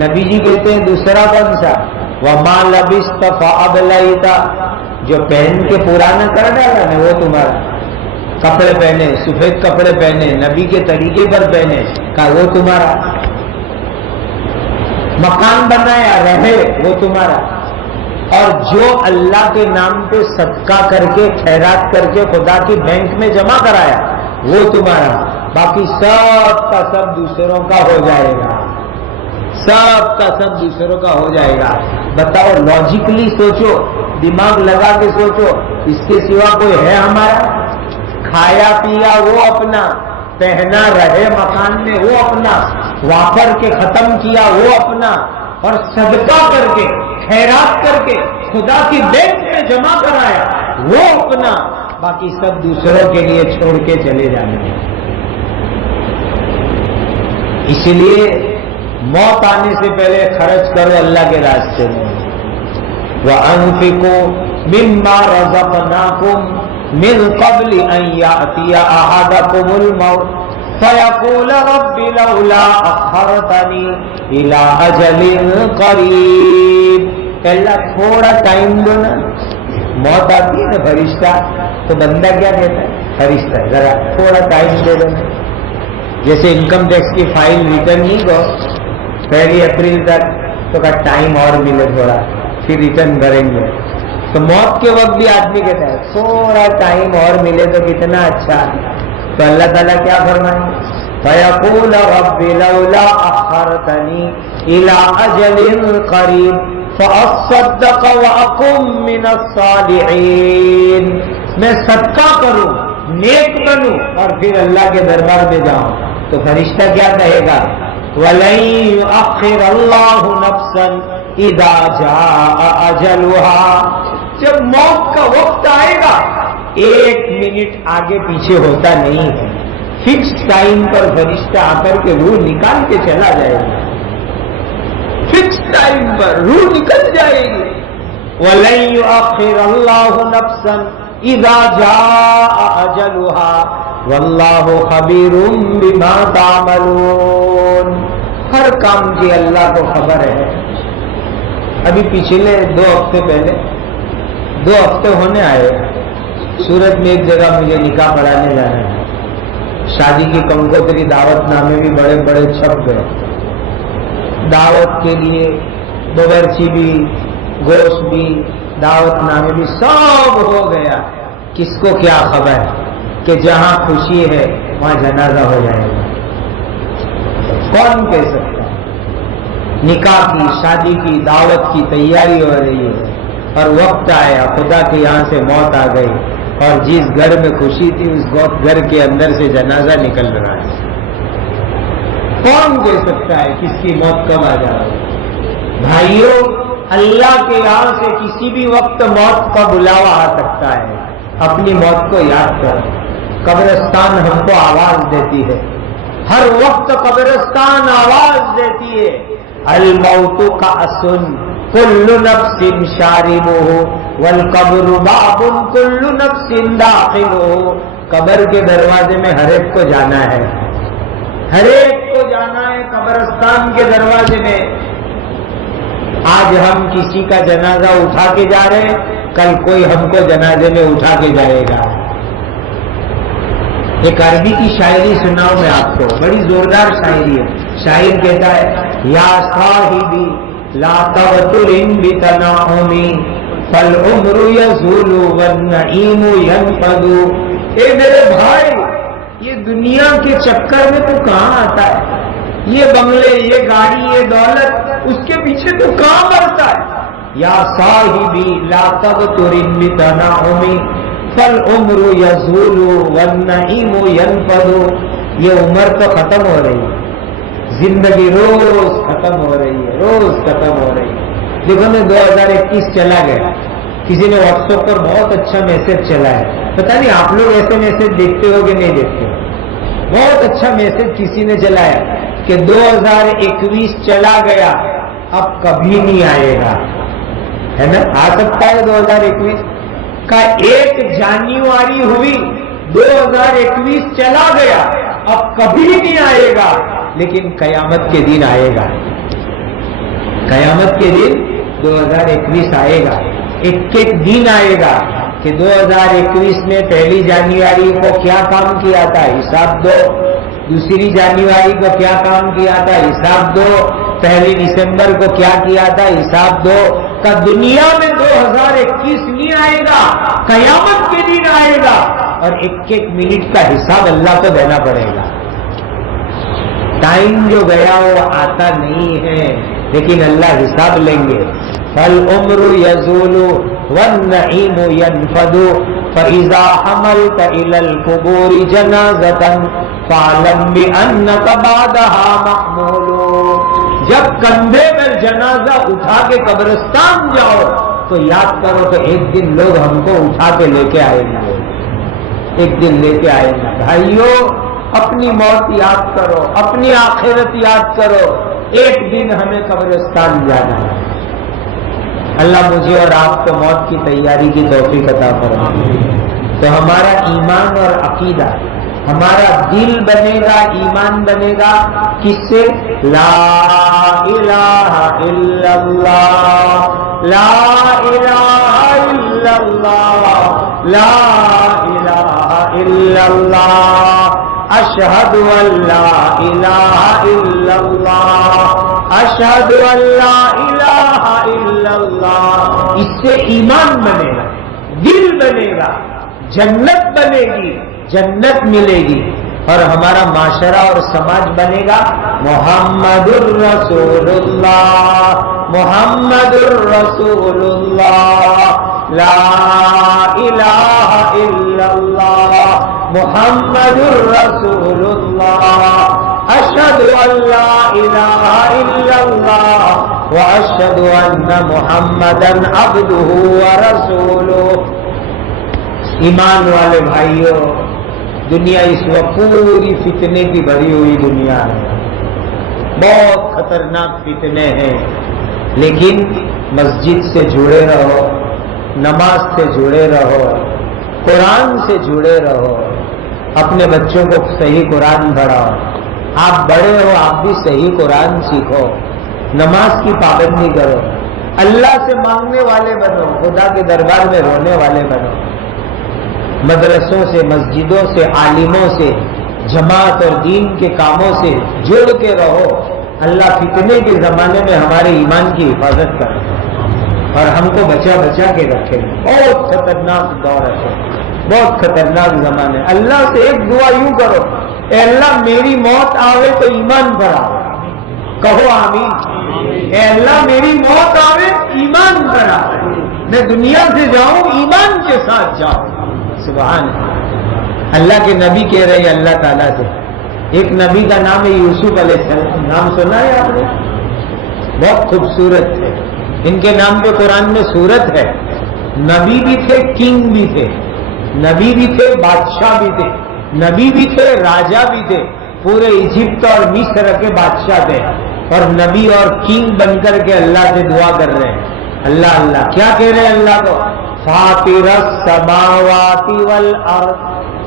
نبی جی کہتے ہیں دوسرا کون سا؟ وَمَا لَبِسْتَ فَأَبْلَيْتَ، جو پہن کے پرانا کر ڈالا نا وہ تمہارا۔ کپڑے پہنے، سفید کپڑے پہنے، نبی کے طریقے پر پہنے، کہا وہ تمہارا۔ مکان بنایا رہے وہ تمہارا۔ اور جو اللہ کے نام پہ صدقہ کر کے، خیرات کر کے خدا کی بینک میں جمع کرایا وہ تمہارا۔ باقی سب کا سب دوسروں کا ہو جائے گا، سب کا سب دوسروں کا ہو جائے گا۔ بتاؤ، لاجیکلی سوچو، دماغ لگا کے سوچو، اس کے سوا کوئی ہے ہمارا؟ کھایا پیا وہ اپنا، پہنا رہے مکان میں وہ اپنا، واپر کے ختم کیا وہ اپنا، اور صدقہ کر کے، خیرات کر کے خدا کی بینک میں جمع کرایا وہ اپنا، باقی سب دوسروں کے لیے چھوڑ کے چلے جانے۔ اس لیے موت آنے سے پہلے خرچ کرو اللہ کے راستے میں۔ وَأَنفِقُوا مِمَّا رَزَقْنَاكُم مِّن قَبْلِ أَن يَأْتِيَ أَحَدَكُمُ الْمَوْتُ فَيَقُولَ رَبِّ لَوْلَا أَخَّرْتَنِي إِلَىٰ أَجَلٍ قَرِيبٍ، اللہ تھوڑا ٹائم دو نا۔ موت آتی ہے نا فرشتہ، تو بندہ کیا کہتا ہے؟ فرشتہ ذرا تھوڑا ٹائم دے دو۔ جیسے انکم ٹیکس کی فائل ریٹرن نہیں کو 1 اپریل تک، تو کا ٹائم اور ملے تھوڑا، پھر ریٹرن بھریں گے۔ تو موت کے وقت بھی آدمی کہتا ہے تھوڑا ٹائم اور ملے تو کتنا اچھا۔ تو اللہ تعالیٰ کیا فرمائیں؟ فَيَقُولَ رَبِّ لَوْلَا أَخَّرْتَنِي إِلَىٰ أَجَلٍ قَرِيبٍ فَأَصَّدَّقَ وَأَكُن مِّنَ الصَّالِحِينَ، میں صدقہ کروں، نیک بنوں، اور پھر اللہ کے دربار میں جاؤں۔ تو فرشتہ کیا کہے گا؟ وَلَن يُؤَخِّرَ اللَّهُ نَفْسًا إِذَا جَاءَ أَجَلُهَا، جب موت کا وقت آئے گا 1 منٹ آگے پیچھے ہوتا نہیں ہے، فکس ٹائم پر فرشتہ آ کر کے روح نکال کے چلا جائے گا، فکس ٹائم پر روح نکل جائے گی۔ وَلَن يُؤَخِّرَ اللَّهُ نَفْسًا إِذَا جَاءَ أَجَلُهَا وَاللَّهُ خَبِيرٌ بِمَا تَعْمَلُونَ، ہر کام کی اللہ کو خبر ہے۔ ابھی پچھلے 2 ہفتے پہلے 2 ہفتے ہونے آئے، سورت میں ایک جگہ مجھے نکاح پڑھانے جانا ہے، شادی کی کنکوتری دعوت نامے بھی بڑے بڑے چھپ گئے، دعوت کے لیے باورچی بھی، گوشت بھی، دعوت نامے بھی سب ہو گیا۔ کس کو کیا خبر کہ جہاں خوشی ہے وہاں جنازہ ہو جائے گا؟ کون کہہ سکتا ہے؟ نکاح کی، شادی کی، دعوت کی تیاری ہو رہی ہے اور وقت آیا، خدا کے یہاں سے موت آ گئی، اور جس گھر میں خوشی تھی اس گھر کے اندر سے جنازہ نکل رہا ہے۔ کون کہہ سکتا ہے کس کی موت کب آ جائے؟ بھائیوں، اللہ کے یہاں سے کسی بھی وقت موت کا بلاوا آ سکتا ہے۔ اپنی موت کو یاد کرو، قبرستان ہم کو آواز دیتی ہے، ہر وقت قبرستان آواز دیتی ہے، الموت کأس کل نفس شاربہ والقبر باب کل نفس داخلہ۔ قبر کے دروازے میں ہر ایک کو جانا ہے، ہر ایک کو جانا ہے قبرستان کے دروازے میں۔ آج ہم کسی کا جنازہ اٹھا کے جا رہے ہیں، کل کوئی ہم کو جنازے میں اٹھا کے جائے گا۔ ایک عربی کی شاعری سناؤں میں آپ کو، بڑی زوردار شاعری ہے۔ شاعر کہتا ہے، یا صاحبی لا تغترن بتنعمی فالعمر یزول والنعیم ینفد۔ اے میرے بھائی، یہ دنیا کے چکر میں تو کہاں آتا ہے؟ یہ بنگلے، یہ گاڑی، یہ دولت، اس کے پیچھے تو کہاں مرتا ہے؟ یا صاحبی لا تغترن بتنعمی فالعمر یزول والنعیم ینفد۔ یہ عمر تو ختم ہو رہی ہے، زندگی روز ختم ہو رہی ہے، روز ختم ہو رہی ہے۔ دیکھو نا، 2021 چلا گیا، کسی نے واٹس ایپ پر بہت اچھا میسج چلا ہے، پتہ نہیں آپ لوگ ایسے میسج دیکھتے ہو کہ نہیں دیکھتے ہو؟ بہت اچھا میسج کسی نے چلایا کہ 2021 چلا گیا، اب کبھی نہیں آئے گا، ہے نا؟ آ سکتا ہے 2021 کا 1 جنوری ہوئی، 2021 چلا گیا، اب کبھی نہیں آئے گا، لیکن قیامت کے دن آئے گا۔ قیامت کے دن 2021 آئے گا، ایک دن آئے گا کہ 2021 میں 1 جنوری کو کیا کام کیا تھا حساب دو، 2 جنوری کو کیا کام کیا تھا حساب دو، 1 دسمبر کو کیا کیا تھا حساب دو۔ کا دنیا میں 2021 نہیں آئے گا، قیامت کے دن آئے گا، اور 1 منٹ کا حساب اللہ کو دینا پڑے گا۔ ٹائم جو گیا وہ آتا نہیں ہے، لیکن اللہ حساب لیں گے۔ فالعمر یزول والنعیم ینفد فاذا حملت الى القبور جنازة فاعلم بانك بعدها محمول۔ جب کندھے میں جنازہ اٹھا کے قبرستان جاؤ تو یاد کرو کہ ایک دن لوگ ہم کو اٹھا کے لے کے آئیں گے، ایک دن لے کے آئیں گے۔ بھائیو، اپنی موت یاد کرو، اپنی آخرت یاد کرو، ایک دن ہمیں قبرستان جانا ہے۔ اللہ مجھے اور آپ کو موت کی تیاری کی توفیق عطا فرمائے۔ تو ہمارا ایمان اور عقیدہ، ہمارا دل بنے گا، ایمان بنے گا کس سے؟ لا الہ الا اللہ، لا الہ الا اللہ، لا الہ الا اللہ، اشہد ان لا الہ الا اللہ، اشہد ان لا الہ الا اللہ۔ اس سے ایمان بنے گا، دل بنے گا، جنت بنے گی، جنت ملے گی، اور ہمارا معاشرہ اور سماج بنے گا محمد الرسول اللہ، محمد الرسول اللہ، لا الہ الا اللہ، محمد الرسول اللہ، اشہد ان لا الہ الا اللہ واشہد ان محمدا عبدہ ورسولہ۔ ایمان والے بھائیوں، دنیا اس وقت پوری فتنے کی بھری ہوئی دنیا ہے، بہت خطرناک فتنے ہیں، لیکن مسجد سے جڑے رہو، نماز سے جڑے رہو، قرآن سے جڑے رہو، اپنے بچوں کو صحیح قرآن پڑھاؤ، آپ بڑے ہو آپ بھی صحیح قرآن سیکھو، نماز کی پابندی کرو، اللہ سے مانگنے والے بنو، خدا کے دربار میں رونے والے بنو، مدرسوں سے، مسجدوں سے، عالموں سے، جماعت اور دین کے کاموں سے جڑ کے رہو۔ اللہ فتنے کے زمانے میں ہمارے ایمان کی حفاظت کرے اور ہم کو بچا بچا کے رکھے۔ بہت خطرناک دور ہے، بہت خطرناک زمانے۔ اللہ سے ایک دعا یوں کرو، اے اللہ میری موت آوے تو ایمان پر آوے، کہو آمین۔ اے اللہ میری موت آوے ایمان پر آوے، میں دنیا سے جاؤں ایمان کے ساتھ جاؤں۔ سبحان اللہ۔ اللہ کے نبی کہہ رہے ہیں اللہ تعالیٰ سے، ایک نبی کا نام ہے یوسف علیہ السلام، نام سنا ہے آپ نے؟ بہت خوبصورت تھے، ان کے نام پہ قرآن میں سورت ہے۔ نبی بھی تھے، کنگ بھی تھے، نبی بھی تھے، بادشاہ بھی تھے، نبی بھی تھے، راجا بھی تھے، پورے ایجپٹ اور مصر کے بادشاہ تھے، اور نبی اور کنگ بن کر کے اللہ سے دعا کر رہے ہیں۔ اللہ اللہ کیا کہہ رہے ہیں اللہ کو؟ فاطر السماوات والارض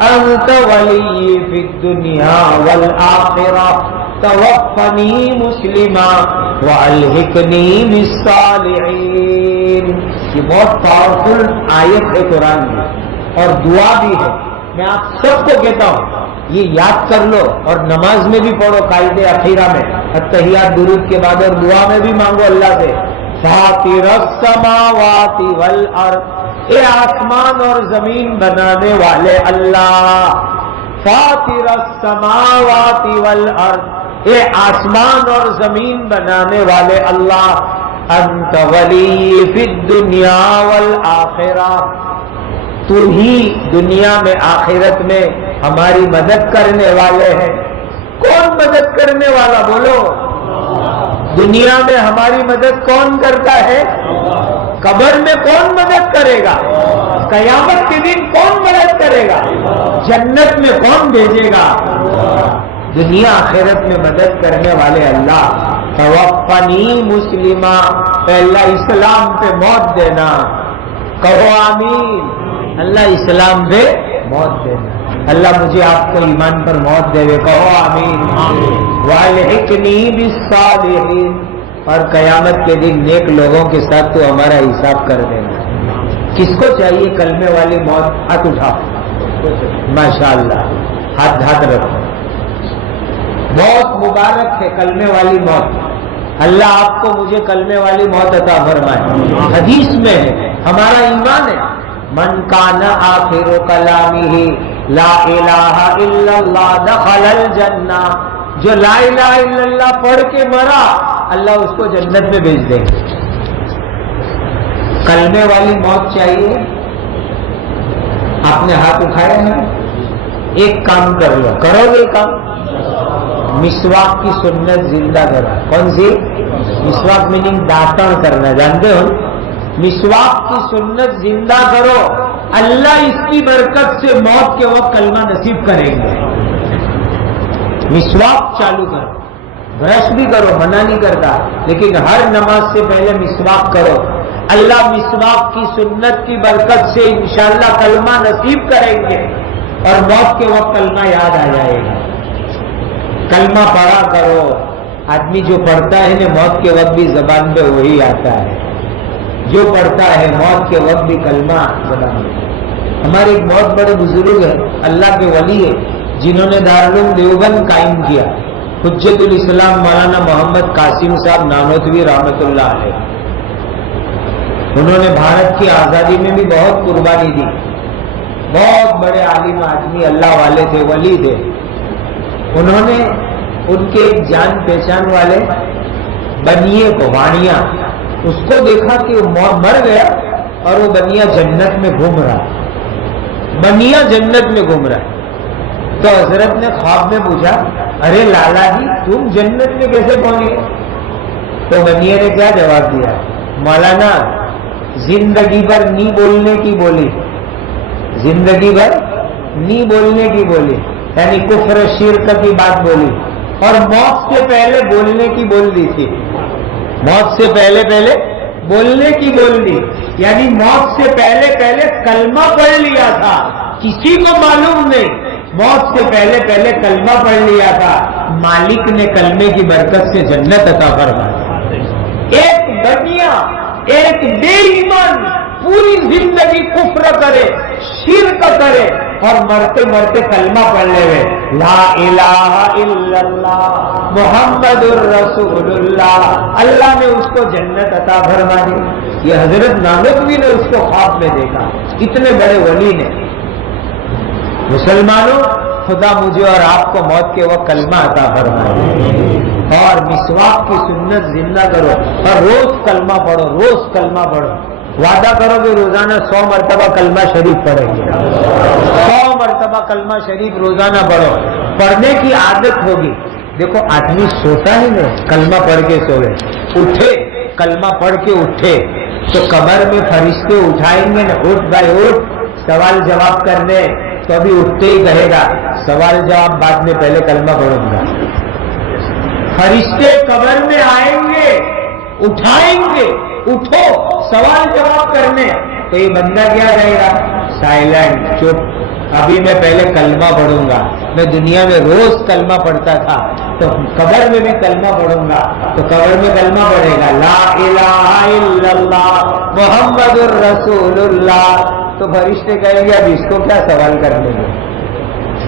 انت ولی فی الدنیا والآخرہ توفنی مسلما والحقنی بالصالحین۔ یہ بہت پاورفل آیت ہے قرآن میں اور دعا بھی ہے۔ میں آپ سب کو کہتا ہوں یہ یاد کر لو اور نماز میں بھی پڑھو، قائد اخیرہ میں، التحیات درود کے بعد، اور دعا میں بھی مانگو اللہ سے، فاطر السماوات والارض، اے آسمان اور زمین بنانے والے اللہ، فاطر السماوات والارض، اے آسمان اور زمین بنانے والے اللہ، انت ولی فی الدنیا والآخرہ، تو ہی دنیا میں آخرت میں ہماری مدد کرنے والے ہیں۔ کون مدد کرنے والا بولو؟ دنیا میں ہماری مدد کون کرتا ہے؟ قبر میں کون مدد کرے گا؟ قیامت کے دن کون مدد کرے گا؟ جنت میں کون بھیجے گا؟ دنیا آخرت میں مدد کرنے والے اللہ۔ توفنی مسلمہ، اے اللہ اسلام پہ موت دینا، کہو آمین۔ اللہ اسلام پہ موت دینا، اللہ مجھے آپ کو ایمان پر موت دے، کہو آمین۔ والحقنی بالصالحین، اور قیامت کے دن نیک لوگوں کے ساتھ تو ہمارا حساب کر دینا۔ کس کو چاہیے کلمے والی موت؟ ہاتھ اٹھاؤ، ماشاءاللہ، ہاتھ رکھو۔ بہت مبارک ہے کلمے والی موت، اللہ آپ کو مجھے کلمے والی موت عطا فرمائے۔ حدیث میں ہے، ہمارا ایمان ہے، من کان آخر کلامہ لا الہ الا اللہ دخل الجنہ، جو لا الہ الا اللہ پڑھ کے مرا اللہ اس کو جنت میں بھیج دے گا۔ کلمے والی موت چاہیے؟ آپ نے ہاتھ اٹھایا ہے، ایک کام کر لو، کرو گے کام؟ مسواک کی سنت زندہ کرو۔ کون سی مسواک؟ میننگ داتن کرنا، جانتے ہو؟ مسواک کی سنت زندہ کرو، اللہ اس کی برکت سے موت کے وقت کلمہ نصیب کریں گے۔ مسواک چالو کرو، برش بھی کرو، منع نہیں کرتا، لیکن ہر نماز سے پہلے مسواک کرو، اللہ مسواک کی سنت کی برکت سے انشاءاللہ کلمہ نصیب کریں گے اور موت کے وقت کلمہ یاد آ جائے گا۔ کلمہ پڑھا کرو، آدمی جو پڑھتا ہے نا موت کے وقت بھی زبان پہ وہی آتا ہے، جو پڑھتا ہے موت کے وقت بھی کلمہ زبان پہ۔ ہمارے ایک بہت بڑے بزرگ ہیں، اللہ کے ولی ہے، جنہوں نے دارالعلوم دیوبند قائم کیا، حجت الاسلام مولانا محمد قاسم صاحب نانوتوی رحمۃ اللہ علیہ۔ انہوں نے بھارت کی آزادی میں بھی بہت قربانی دی، بہت بڑے عالم آدمی، اللہ والے تھے، ولی تھے۔ انہوں نے ان کے ایک جان پہچان والے بنیے کو، وانیا، اس کو دیکھا کہ وہ مر گیا اور وہ بنیا جنت میں گھوم رہا، بنیا جنت میں گھوم رہا۔ تو حضرت نے خواب میں پوچھا، ارے لالا جی تم جنت میں کیسے پہنچے؟ تو بنیا نے کیا جواب دیا، مولانا زندگی بھر نہیں بولنے کی بولی، زندگی بھر نہیں بولنے کی بولی، یعنی کفر شرک کی بات بولی، اور موت سے پہلے بولنے کی بول دی تھی، موت سے پہلے بولنے کی بول دی، یعنی موت سے پہلے کلمہ پڑھ لیا تھا، کسی کو معلوم نہیں، موت سے پہلے کلمہ پڑھ لیا تھا، مالک نے کلمے کی برکت سے جنت عطا فرمائی۔ ایک بنیا ایک بے ایمان پوری زندگی کفر کرے، شرک کرے اور مرتے مرتے کلمہ پڑھ لے لا الہ الا اللہ محمد الرسول اللہ، اللہ نے اس کو جنت عطا فرما دی۔ یہ حضرت نانوتوی نے اس کو خواب میں دیکھا، اتنے بڑے ولی نے۔ مسلمانوں، خدا مجھے اور آپ کو موت کے وقت کلمہ عطا فرمائے، اور مسواک کی سنت زندہ کرو اور روز کلمہ پڑھو، روز کلمہ پڑھو۔ وعدہ کرو کہ روزانہ 100 مرتبہ کلمہ شریف پڑھیں گے، 100 مرتبہ کلمہ شریف روزانہ پڑھو، پڑھنے کی عادت ہوگی۔ دیکھو آدمی سوتا ہی نہیں، کلمہ پڑھ کے سوئے، اٹھے کلمہ پڑھ کے اٹھے تو قبر میں فرشتے اٹھائیں گے نا، اٹھ بھائی اٹھ سوال جواب کرنے، تو ابھی اٹھتے ہی کہے گا سوال جواب بعد میں، پہلے کلمہ پڑھوں گا۔ فرشتے قبر میں آئیں گے، اٹھائیں گے، اٹھو سوال جواب کرنے، تو یہ بندہ کیا کہے گا؟ سائلنٹ، چپ، ابھی میں پہلے کلمہ پڑھوں گا، میں دنیا میں روز کلمہ پڑھتا تھا تو قبر میں بھی کلمہ پڑھوں گا، تو قبر میں کلمہ پڑھے گا لا الہ الا اللہ محمد الرسول اللہ، تو فرشتے کہیں گے اب اس کو کیا سوال کرنے گے،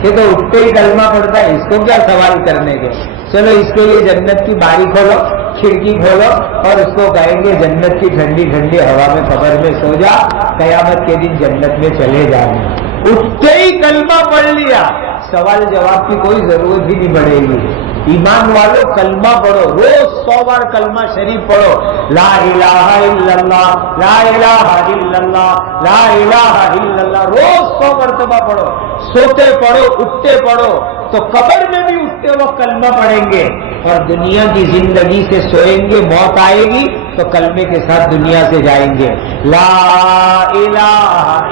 یہ تو اٹھتے ہی کلمہ پڑھتا ہے، اس کو کیا سوال کرنے گے، چلو اس کے لیے جنت کی باری کھولو، کھڑکی کھولو اور اس کو کہیں گے جنت کی ٹھنڈی ٹھنڈی ہوا میں قبر میں سو جا، قیامت کے دن جنت میں چلے جانا۔ اٹھتے ہی کلمہ پڑھ لیا، سوال جواب کی کوئی ضرورت ہی نہیں پڑے گی۔ ایمان والو کلمہ پڑھو، روز 100 بار کلمہ شریف پڑھو، لا الہ الا اللہ لا الہ الا اللہ لا الہ الا اللہ، روز 100 مرتبہ پڑھو، سوتے پڑھو اٹھتے پڑھو، تو قبر میں بھی اٹھتے وقت کلمہ پڑھیں گے اور دنیا کی زندگی سے سوئیں گے، موت آئے گی تو کلمے کے ساتھ دنیا سے جائیں گے، لا الہ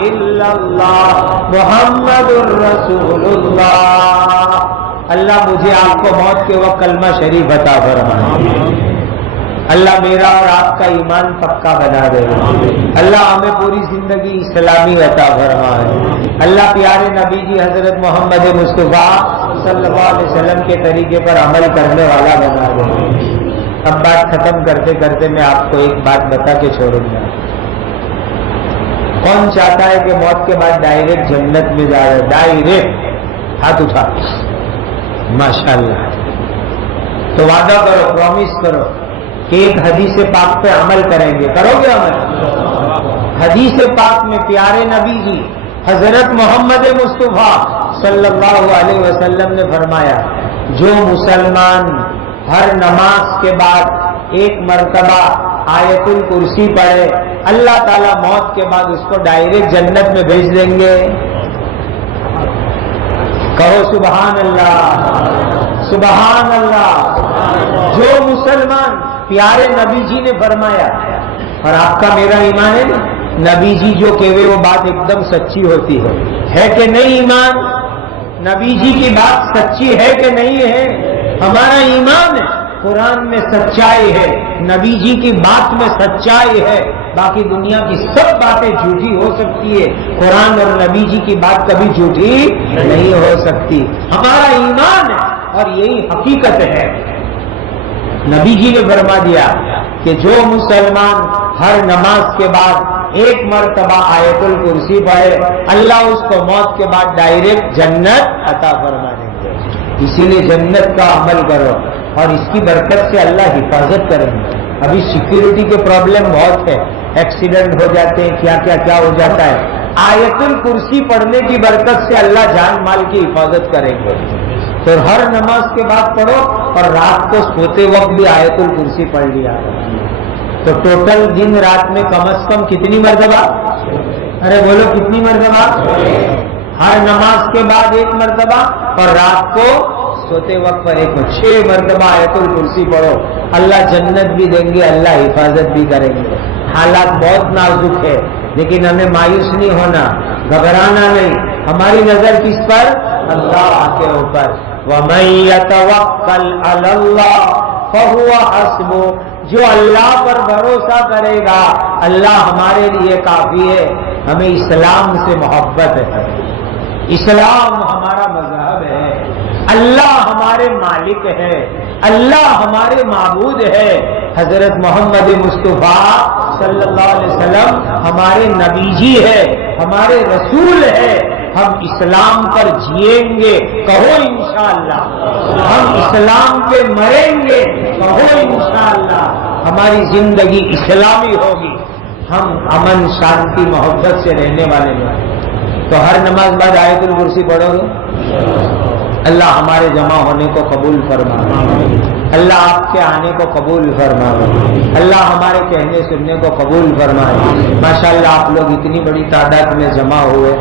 الا اللہ محمد الرسول اللہ۔ اللہ مجھے آپ کو موت کے وقت کلمہ شریف عطا فرمائے، اللہ میرا اور آپ کا ایمان پکا بنا دے، اللہ ہمیں پوری زندگی اسلامی عطا فرمائے، اللہ پیارے نبی جی حضرت محمد مصطفیٰ صلی اللہ علیہ وسلم کے طریقے پر عمل کرنے والا بنا دے۔ اب بات ختم کرتے کرتے میں آپ کو ایک بات بتا کے چھوڑوں گا، کون چاہتا ہے کہ موت کے بعد ڈائریکٹ جنت میں جائے؟ ڈائریکٹ ہاتھ اٹھا، ماشاءاللہ۔ تو وعدہ کرو، پرومس کرو کہ ایک حدیث پاک پہ عمل کریں گے، کرو گے عمل؟ حدیث پاک میں پیارے نبی جی حضرت محمد مصطفیٰ صلی اللہ علیہ وسلم نے فرمایا، جو مسلمان ہر نماز کے بعد ایک مرتبہ آیت الکرسی پڑھے، اللہ تعالیٰ موت کے بعد اس کو ڈائریکٹ جنت میں بھیج دیں گے۔ کہو سبحان اللہ، سبحان اللہ۔ جو مسلمان، پیارے نبی جی نے فرمایا، اور آپ کا میرا ایمان ہے نا، نبی جی جو کہے وہ بات ایک دم سچی ہوتی ہے کہ نہیں؟ ایمان نبی جی کی بات سچی ہے کہ نہیں ہے؟ ہمارا ایمان ہے، قرآن میں سچائی ہے، نبی جی کی بات میں سچائی ہے، باقی دنیا کی سب باتیں جھوٹی ہو سکتی ہے، قرآن اور نبی جی کی بات کبھی جھوٹی نہیں ہو سکتی۔ ہمارا ایمان ہے اور یہی حقیقت ہے۔ نبی جی نے فرما دیا کہ جو مسلمان ہر نماز کے بعد ایک مرتبہ آیت الکرسی پڑھے، اللہ اس کو موت کے بعد ڈائریکٹ جنت عطا فرما دیں گے۔ اسی لیے جنت کا عمل کرو اور اس کی برکت سے اللہ حفاظت کریں گے۔ ابھی سیکیورٹی کے پرابلم بہت ہے، ایکسیڈنٹ ہو جاتے ہیں، کیا ہو جاتا ہے۔ آیت الکرسی پڑھنے کی برکت سے اللہ جان مال کی حفاظت کریں گے۔ تو ہر نماز کے بعد پڑھو اور رات کو سوتے وقت بھی آیت الکرسی پڑھ لیا، تو ٹوٹل دن رات میں کم از کم کتنی مرتبہ؟ ارے بولو کتنی مرتبہ؟ ہر نماز کے بعد ایک مرتبہ اور رات کو سوتے وقت پر 6 مرتبہ آیت الکرسی پڑھو، اللہ جنت بھی دیں گے، اللہ حفاظت بھی کریں گے۔ حالات بہت نازک ہے لیکن ہمیں مایوس نہیں ہونا، گھبرانا نہیں، ہماری نظر کس پر؟ اللہ کے اوپر۔ وَمَن يَتَوَكَّلْ عَلَى اللَّهِ فَهُوَ حَسْبُهُ، جو اللہ پر بھروسہ کرے گا اللہ ہمارے لیے کافی ہے۔ ہمیں اسلام سے محبت ہے، اسلام ہمارا مذہب ہے، اللہ ہمارے مالک ہے، اللہ ہمارے معبود ہے۔ حضرت محمد مصطفیٰ صلی اللہ علیہ وسلم ہمارے نبی جی ہے، ہمارے رسول ہے، ہم اسلام پر جیئیں گے، کہو انشاءاللہ، ہم اسلام پہ مریں گے، کہو انشاءاللہ، ہماری زندگی اسلامی ہوگی، ہم امن شانتی محبت سے رہنے والے ہیں۔ تو ہر نماز بعد آیت الکرسی پڑھو گے؟ اللہ ہمارے جمع ہونے کو قبول فرمائے، اللہ آپ کے آنے کو قبول فرمائے، اللہ ہمارے کہنے سننے کو قبول فرمائے۔ ماشاءاللہ آپ لوگ اتنی بڑی تعداد میں جمع ہوئے،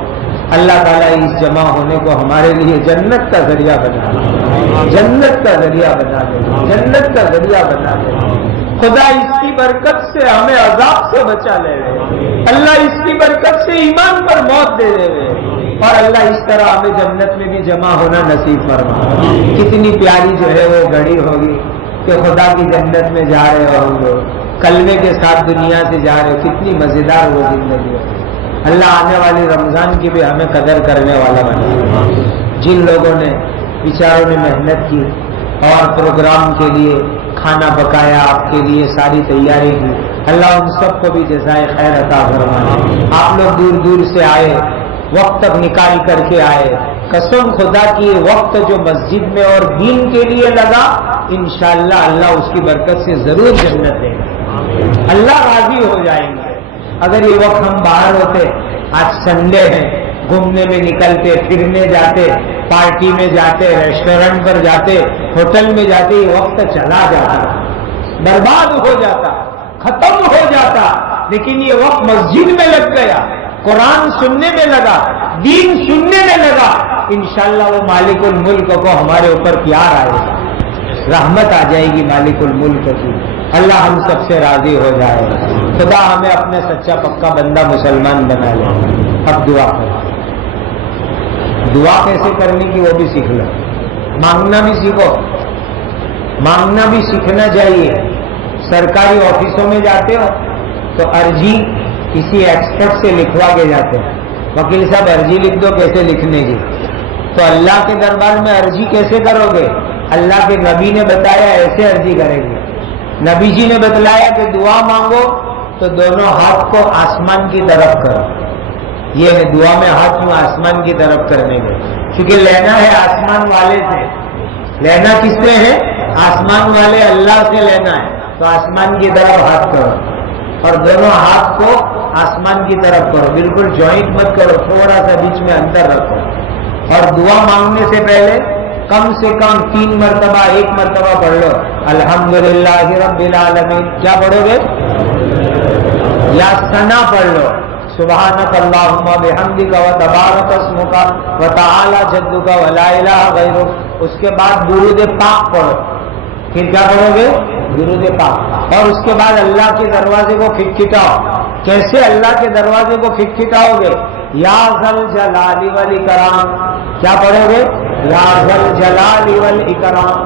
اللہ تعالیٰ اس جمع ہونے کو ہمارے لیے جنت کا ذریعہ بنا دے، جنت کا ذریعہ بنا دے، جنت کا ذریعہ بنا دے۔ خدا اس کی برکت سے ہمیں عذاب سے بچا لے، اللہ اس کی برکت سے ایمان پر موت دے دے، اور اللہ اس طرح ہمیں جنت میں بھی جمع ہونا نصیب فرما۔ کتنی پیاری جو ہے وہ گھڑی ہوگی کہ خدا کی جنت میں جا رہے ہوں گے، کلمے کے ساتھ دنیا سے جا رہے، کتنی مزیدار وہ زندگی ہے۔ اللہ آنے والی رمضان کی بھی ہمیں قدر کرنے والا بنا۔ جن لوگوں نے بیچاروں نے محنت کی اور پروگرام کے لیے کھانا پکایا، آپ کے لیے ساری تیاری کی، اللہ ان سب کو بھی جزائے خیر عطا فرمائے۔ آپ لوگ دور دور سے آئے، وقت تک نکال کر کے آئے، قسم خدا کی وقت جو مسجد میں اور دین کے لیے لگا، انشاءاللہ اللہ اس کی برکت سے ضرور جنت دے گا، اللہ راضی ہو جائیں گے۔ اگر یہ وقت ہم باہر ہوتے، آج سنڈے ہے، گھومنے میں نکلتے، پھرنے جاتے، پارٹی میں جاتے، ریسٹورنٹ پر جاتے، ہوٹل میں جاتے، یہ وقت چلا جاتا، برباد ہو جاتا، ختم ہو جاتا، لیکن یہ وقت مسجد میں لگ گیا، قرآن سننے میں لگا، دین سننے میں لگا، انشاءاللہ وہ مالک الملک کو ہمارے اوپر پیار آئے گا، رحمت آ جائے گی مالک الملک کی، اللہ ہم سب سے راضی ہو جائے، خدا ہمیں اپنے سچا پکا بندہ مسلمان بنا لے۔ اب دعا کریں، دعا کیسے کرنے کی وہ بھی سیکھ لو، مانگنا بھی سیکھو، مانگنا بھی سیکھنا چاہیے۔ سرکاری آفسوں میں جاتے ہو تو عرضی کسی ایکسپرٹ سے لکھوا کے جاتے ہیں، وکیل صاحب عرضی لکھ دو، کیسے لکھنے کی؟ تو اللہ کے دربار میں عرضی کیسے کرو گے؟ اللہ کے نبی نے بتایا ایسے عرضی کریں گے، نبی جی نے بتلایا کہ دعا مانگو تو دونوں ہاتھ کو آسمان کی طرف کرو، یہ ہے دعا میں ہاتھ کو آسمان کی طرف کرنے میں، کیونکہ لینا ہے آسمان والے سے، لینا کس سے ہے؟ آسمان والے اللہ سے لینا ہے، تو آسمان کی طرف ہاتھ کرو اور دونوں ہاتھ کو آسمان کی طرف کرو، بالکل جوائنٹ مت کرو، تھوڑا سا بیچ میں انتر رکھو، اور دعا مانگنے سے پہلے کم سے کم 3 مرتبہ، 1 مرتبہ پڑھ لو الحمدللہ رب العالمین، کیا پڑھو گے؟ یا ثنا پڑھ لو، سبحانک اللہم بحمدک وتبارک اسمک وتعالی جدک ولا الہ غیرک، اس کے بعد درود پاک پڑھو، پھر کیا پڑھو گے؟ درود پاک، اور اس کے بعد اللہ کے دروازے کو کھٹکھٹاؤ۔ کیسے اللہ کے دروازے کو کھٹکھٹاؤ گے؟ یا ذل جلال والاکرام، کیا پڑھو گے؟ یا ذل جلال والاکرام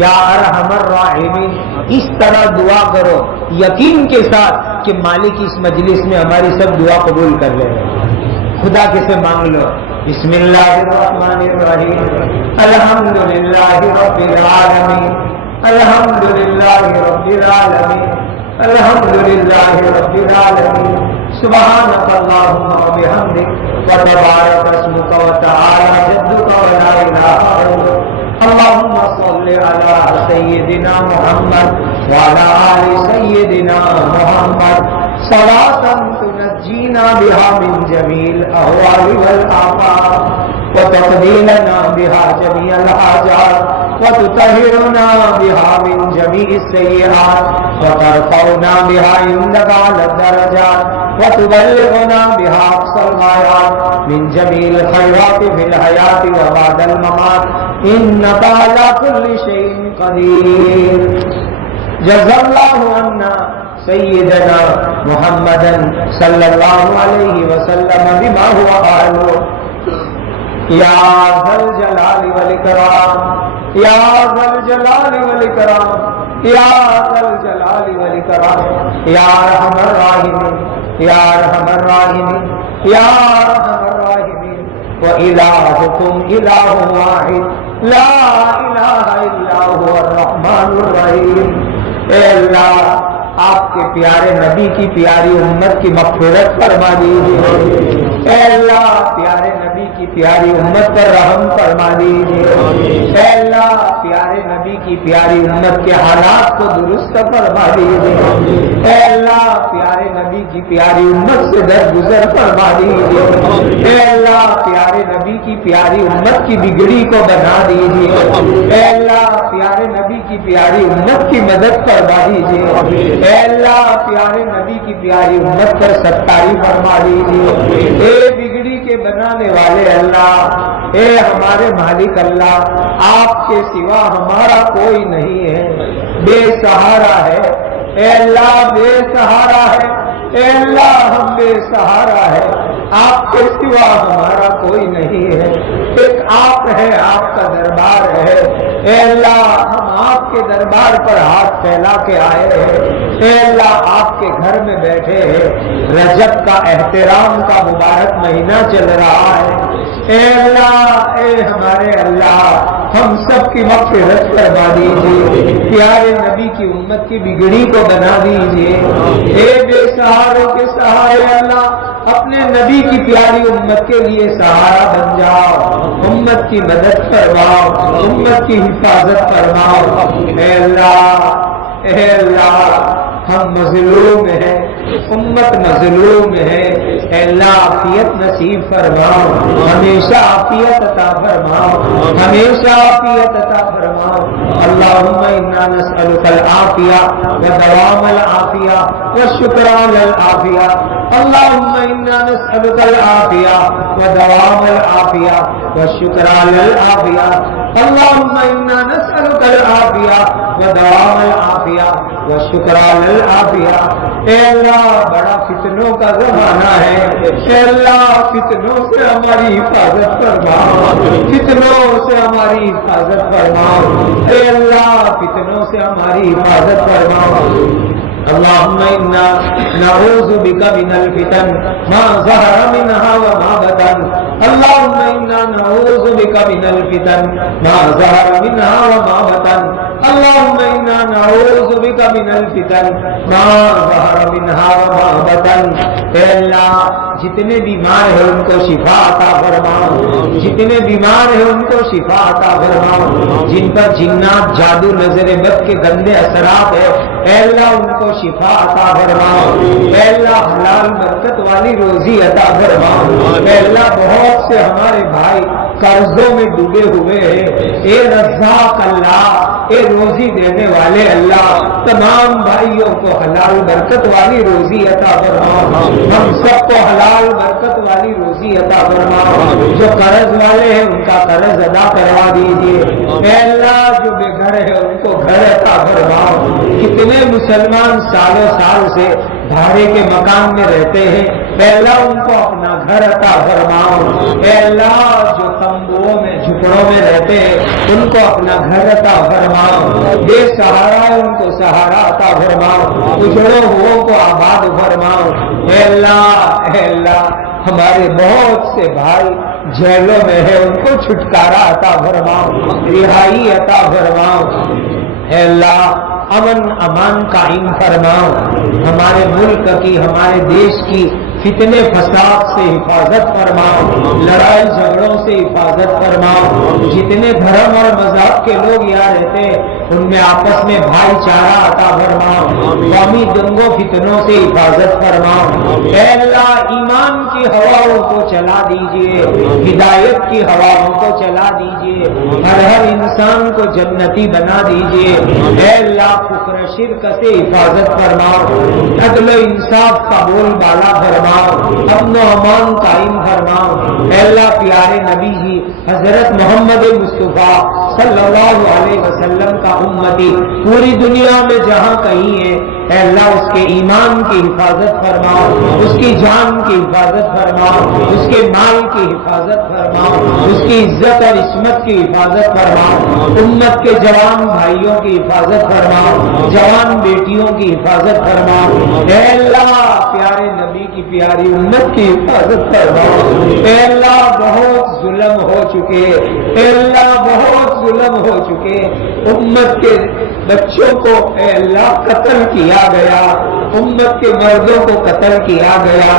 یا ارحم الراحمین، اس طرح دعا کرو یقین کے ساتھ کہ مالک اس مجلس میں ہماری سب دعا قبول کر لے گا۔ خدا کیسے مانگ لو، بسم اللہ الرحمن الرحیم، الحمدللہ رب العالمین، الحمدللہ رب العالمین، الحمدللہ رب العالمین، سبحانک اللہم وبحمدک وتبارک اسمک وتعالی جدک ولا الہ غیرک، اللہم صل علی سیدنا محمد وعلی آل سیدنا محمد صلاۃ تنجینا بها من جمیع الاحوال والآفات وتقضی لنا بها جمیع الحاجات وتطهرنا بها من جميع السيئات وترفعنا بها عندك على الدرجات وتبلغنا بها أقصى الغايات من جميع الخيرات في الحياة وبعد الممات إنك على كل شيء قدير. جزا الله عنا سيدنا محمدا صلى الله عليه وسلم بما هو أهله یا ذا الجلال والاکرام، یا ذا الجلال والاکرام، یا ذا الجلال والاکرام، یا ارحم الراحمین، یا ارحم الراحمین، یا ارحم الراحمین، وإلہکم الہ واحد لا الہ الا هو الرحمن الرحیم۔ اے اللہ آپ کے پیارے نبی کی پیاری امت کی مغفرت فرما دیجیے، اے اللہ پیارے نبی کی پیاری امت پر رحم فرما دیجیے، اے اللہ پیارے نبی کی پیاری امت کے حالات کو درست فرما دیجیے، اے اللہ پیارے نبی کی پیاری امت سے درگزر فرما دیجیے، اے اللہ پیارے نبی کی پیاری امت کی بگڑی کو بنا دیجیے، اے اللہ پیارے نبی کی پیاری امت کی مدد فرما دیجیے، اے اللہ پیارے نبی کی پیاری امت پر ستاری فرما دیجیے، اے بگڑی کے بنانے والے اللہ، اے ہمارے مالک اللہ، آپ کے سوا ہمارا کوئی نہیں ہے، بے سہارا ہے، اے اللہ بے سہارا ہے، اے اللہ ہم بے سہارا ہے، آپ کے سوا ہمارا کوئی نہیں ہے، ایک آپ ہے، آپ کا دربار ہے، اے اللہ ہم آپ کے دربار پر ہاتھ پھیلا کے آئے ہیں، اے اللہ آپ کے گھر میں بیٹھے ہیں، رجب کا احترام کا مبارک مہینہ چل رہا ہے، اے اللہ اے ہمارے اللہ ہم سب کی مغفرت فرما دیجیے، پیارے نبی کی امت کی بگڑی کو بنا دیجیے، اے بے سہاروں کے سہارے اللہ اپنے نبی کی پیاری امت کے لیے سہارا بن جاؤ، امت کی مدد فرماؤ، امت کی حفاظت فرماؤ، اے اللہ ہم مظلوم ہیں، امت مظلوم ہے، اے اللہ عافیت نصیب فرماؤ، ہمیشہ عافیت عطا فرماؤ، ہمیشہ عافیت عطا فرماؤ، اللہم انا نسألک العافیہ ودوام العافیہ والشکر علی العافیہ، اللہم انا نسألک العافیہ ودوام العافیہ والشکر علی العافیہ، اللہم انا نسألک العافیہ ودوام العافیہ والشکر علی العافیہ، اے اللہ بڑا فتنوں کا زمانہ ہے، اے اللہ فتنوں سے ہماری حفاظت فرماؤ، فتنوں سے ہماری حفاظت فرماؤ، اے اللہ فتنوں سے ہماری حفاظت فرماؤ، اللہم انا نعوذ بک من الفتن ما ظہر منها وما بطن، اللہم انا نعوذ بک من الفتن ما ظہر منها وما بطن، اللہم انا نعوذ بک من الفتن ما ظہر منها وما بطن، اے اللہ جتنے بیمار ہیں ان کو شفا عطا فرماؤ، جتنے بیمار ہیں ان کو شفا عطا فرماؤ، جن پر جنات جادو نظر بد کے گندے اثرات ہیں اے اللہ ان کو شفا عطا فرماؤ، اے اللہ حلال برکت والی روزی عطا فرماؤ، اے اللہ بہت سے ہمارے بھائی قرضوں میں ڈوبے ہوئے ہیں، اے رزاق اللہ، اے روزی دینے والے اللہ تمام بھائیوں کو حلال برکت والی روزی عطا فرماؤ، ہم سب کو حلال برکت والی روزی عطا فرماؤ، جو قرض والے ہیں ان کا قرض ادا کروا دیجیے، اے اللہ جو بے گھر ہے ان کو گھر عطا فرماؤ، کتنے مسلمان سالوں سال سے بھاڑے کے مکان میں رہتے ہیں اے اللہ ان کو اپنا گھر عطا فرماؤ، اے اللہ جو تمبوؤں میں جھپڑوں میں رہتے ہیں ان کو اپنا گھر عطا فرماؤ، بے سہارا ان کو سہارا عطا فرماؤ، اجڑوں ہو کو آباد فرماؤ، اے اللہ ہمارے بہت سے بھائی جیلوں میں ہے ان کو چھٹکارا عطا فرماؤ، رہائی عطا فرماؤ، اے اللہ امن امان قائم فرماؤ، ہمارے ملک کی ہمارے دیش کی فتنے فساد سے حفاظت فرماؤ، لڑائی جھگڑوں سے حفاظت فرماؤ، جتنے دھرم اور مذہب کے لوگ یہاں رہتے ہیں ان میں آپس میں بھائی چارہ عطا فرماؤ، قومی دنگوں فتنوں سے حفاظت فرماؤ، اے اللہ ایمان کی ہواؤں کو چلا دیجیے، ہدایت کی ہواؤں کو چلا دیجیے، ہر انسان کو جنتی بنا دیجیے، اے اللہ کفر شرک سے حفاظت فرماؤ، عدل و انصاف کا بول بالا فرماؤ، امن و امان قائم فرماؤ، اے اللہ پیارے نبی جی حضرت محمد مصطفیٰ صلی اللہ علیہ وسلم کا امتی پوری دنیا میں جہاں کہیں ہے اے اللہ اس کے ایمان کی حفاظت فرماؤ، اس کی جان کی حفاظت فرماؤ، اس کے مال کی حفاظت فرماؤ، اس کی عزت اور عصمت کی حفاظت فرماؤ، امت کے جوان بھائیوں کی حفاظت فرماؤ، جوان بیٹیوں کی حفاظت فرماؤ، اے اللہ پیارے نبی کی پیاری امت کی حفاظت فرماؤ، اے اللہ بہت ظلم ہو چکے، اے اللہ بہت ظلم ہو چکے، امت کے بچوں کو اے اللہ قتل کیا گیا، امت کے مردوں کو قتل کیا گیا،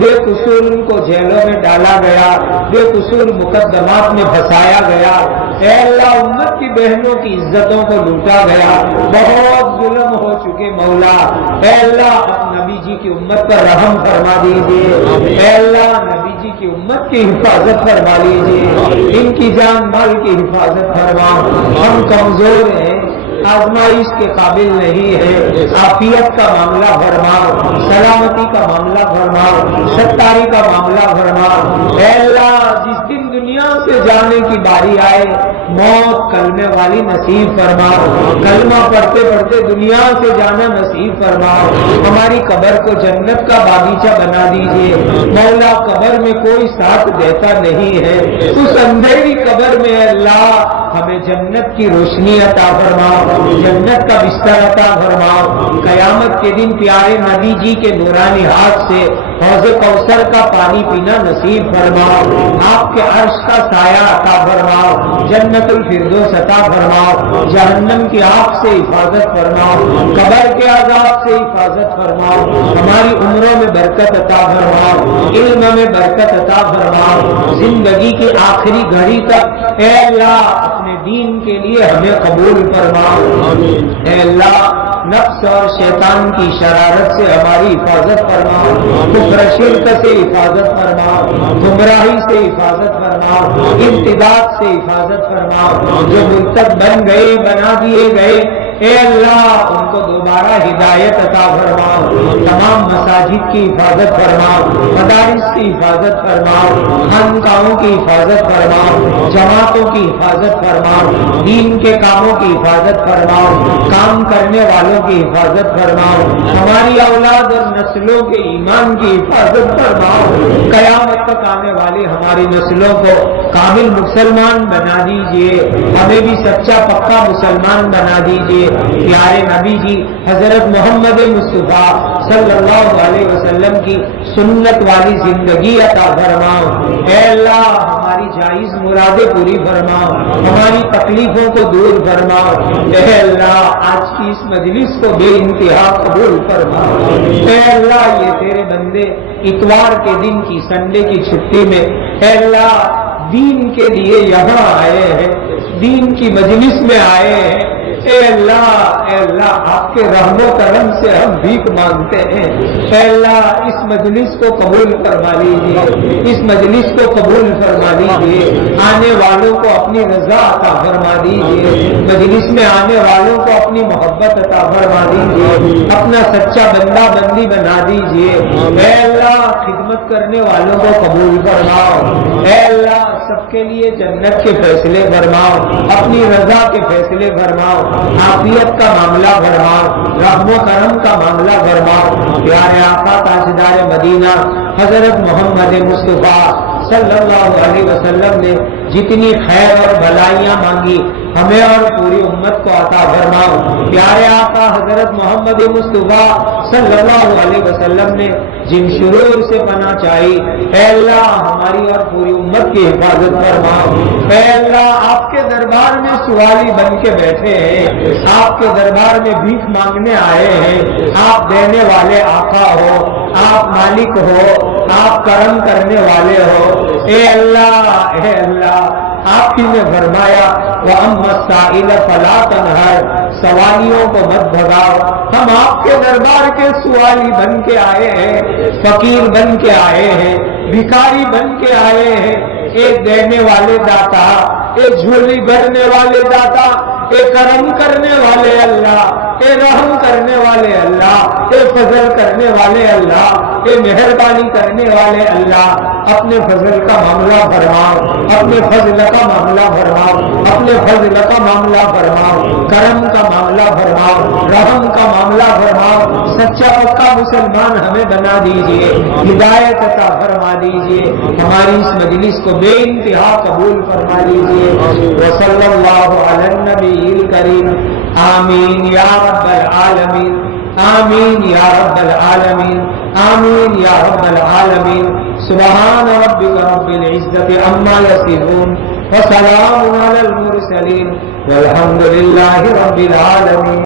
بے قصور ان کو جیلوں میں ڈالا گیا، بے قصور مقدمات میں پھنسایا گیا، اے اللہ امت کی بہنوں کی عزتوں کو لوٹا گیا، بہت ظلم ہو چکے مولا، اے اللہ نبی جی کی امت پر رحم فرما دیجیے، اے اللہ نبی جی کی امت کی حفاظت فرما لیجیے، ان کی جان مال کی حفاظت فرما، ہم کمزور ہیں، آزمائش کے قابل نہیں ہے، عافیت کا معاملہ فرما، سلامتی کا معاملہ فرما، ستاری کا معاملہ فرما، اے اللہ جس دن دنیا سے جانے کی باری آئے موت کلمے والی نصیب فرما، کلمہ پڑھتے پڑھتے دنیا سے جانا نصیب فرما، ہماری قبر کو جنت کا باغیچہ بنا دیجیے، مولا قبر میں کوئی ساتھ دیتا نہیں ہے، اس اندھیری قبر میں اللہ ہمیں جنت کی روشنی عطا فرما، جنت کا بستر عطا فرما، قیامت کے دن پیارے نبی جی کے نورانی ہاتھ سے حوض کوثر کا پانی پینا نصیب فرما، آپ کے عرش کا سایہ عطا فرما، جنت الفردوس عطا فرما، جہنم کی آگ سے حفاظت فرما، قبر کے عذاب سے حفاظت فرما، ہماری عمروں میں برکت عطا فرما، علم میں برکت عطا فرما، زندگی کی آخری گھڑی تک اے اللہ اپنے دین کے لیے ہمیں قبول فرما، اے اللہ نفس اور شیطان کی شرارت سے ہماری حفاظت فرما، کفر شرک سے حفاظت فرما، گمراہی سے حفاظت فرما، ارتداد سے حفاظت فرما، جو مرتد بن گئے بنا دیے گئے اے اللہ ان کو دوبارہ ہدایت عطا فرما، تمام مساجد کی حفاظت فرما، مدارس کی حفاظت فرما، خانقاہوں کی حفاظت فرما، جماعتوں کی حفاظت فرما، دین کے کاموں کی حفاظت فرما، کام کرنے والوں کی حفاظت فرما، ہماری اولاد اور نسلوں کے ایمان کی حفاظت فرما، قیامت تک آنے والی ہماری نسلوں کو کامل مسلمان بنا دیجیے، ہمیں بھی سچا پکا مسلمان بنا دیجیے، پیارے نبی جی حضرت محمد مصطفیٰ صلی اللہ علیہ وسلم کی سنت والی زندگی عطا فرماؤ، اے اللہ ہماری جائز مرادیں پوری فرماؤ، ہماری تکلیفوں کو دور فرماؤ، اے اللہ آج کی اس مجلس کو بے انتہا قبول فرماؤ، اے اللہ یہ تیرے بندے اتوار کے دن کی سنڈے کی چھٹی میں اے اللہ دین کے لیے یہاں آئے ہیں، دین کی مجلس میں آئے ہیں، اے اللہ آپ کے رحم و کرم سے ہم بھیک مانگتے ہیں، اے اللہ اس مجلس کو قبول فرما لیجیے، اس مجلس کو قبول فرما لیجیے، آنے والوں کو اپنی رضا عطا فرما دیجیے، مجلس میں آنے والوں کو اپنی محبت عطا فرما دیجیے، اپنا سچا بندہ بندی بنا دیجیے، اے اللہ خدمت کرنے والوں کو قبول فرماؤ، اے اللہ سب کے لیے جنت کے فیصلے فرماؤ، اپنی رضا کے فیصلے فرماؤ، عافیت کا معاملہ فرماؤ، رحم و کرم کا معاملہ فرماؤ، پیارے آقا تاجدار مدینہ حضرت محمد مصطفیٰ صلی اللہ علیہ وسلم نے جتنی خیر اور بھلائیاں مانگی ہمیں اور پوری امت کو عطا فرماؤ، پیارے آقا حضرت محمد مصطفیٰ صلی اللہ علیہ وسلم نے جن شرور سے پناہ چاہی اے اللہ ہماری اور پوری امت کی حفاظت فرماؤ، اے اللہ آپ کے دربار میں سوالی بن کے بیٹھے ہیں، آپ کے دربار میں بھیک مانگنے آئے ہیں، آپ دینے والے آقا ہو، آپ مالک ہو، آپ کرم کرنے والے ہو، اے اللہ آپ ہی نے فرمایا وَأَمَّا السَّائِلَ فَلَا تَنْهَرْ، سوالیوں کو مت بھگاؤ، ہم آپ کے دربار کے سوالی بن کے آئے ہیں، فقیر بن کے آئے ہیں، بھکاری بن کے آئے ہیں، ایک دینے والے داتا، ایک جھولی بھرنے والے داتا، ایک کرم کرنے والے اللہ، اے رحم کرنے والے اللہ، اے فضل کرنے والے اللہ، اے مہربانی کرنے والے اللہ، اپنے فضل کا معاملہ فرماؤ، اپنے فضل کا معاملہ فرماؤ، اپنے فضل کا معاملہ فرماؤ، کرم کا معاملہ فرماؤ، رحم کا معاملہ فرماؤ، سچا پکا مسلمان ہمیں بنا دیجیے، ہدایت عطا فرما دیجیے، ہماری اس مجلس کو بے انتہا قبول فرما لیجیے، وصلی اللہ علی النبی الکریم، آمین یا رب العالمین، آمین یا رب العالمین، آمین یا رب العالمین، سبحان ربک رب العزت عما یصفون وسلام علی المرسلین والحمد للہ رب العالمین.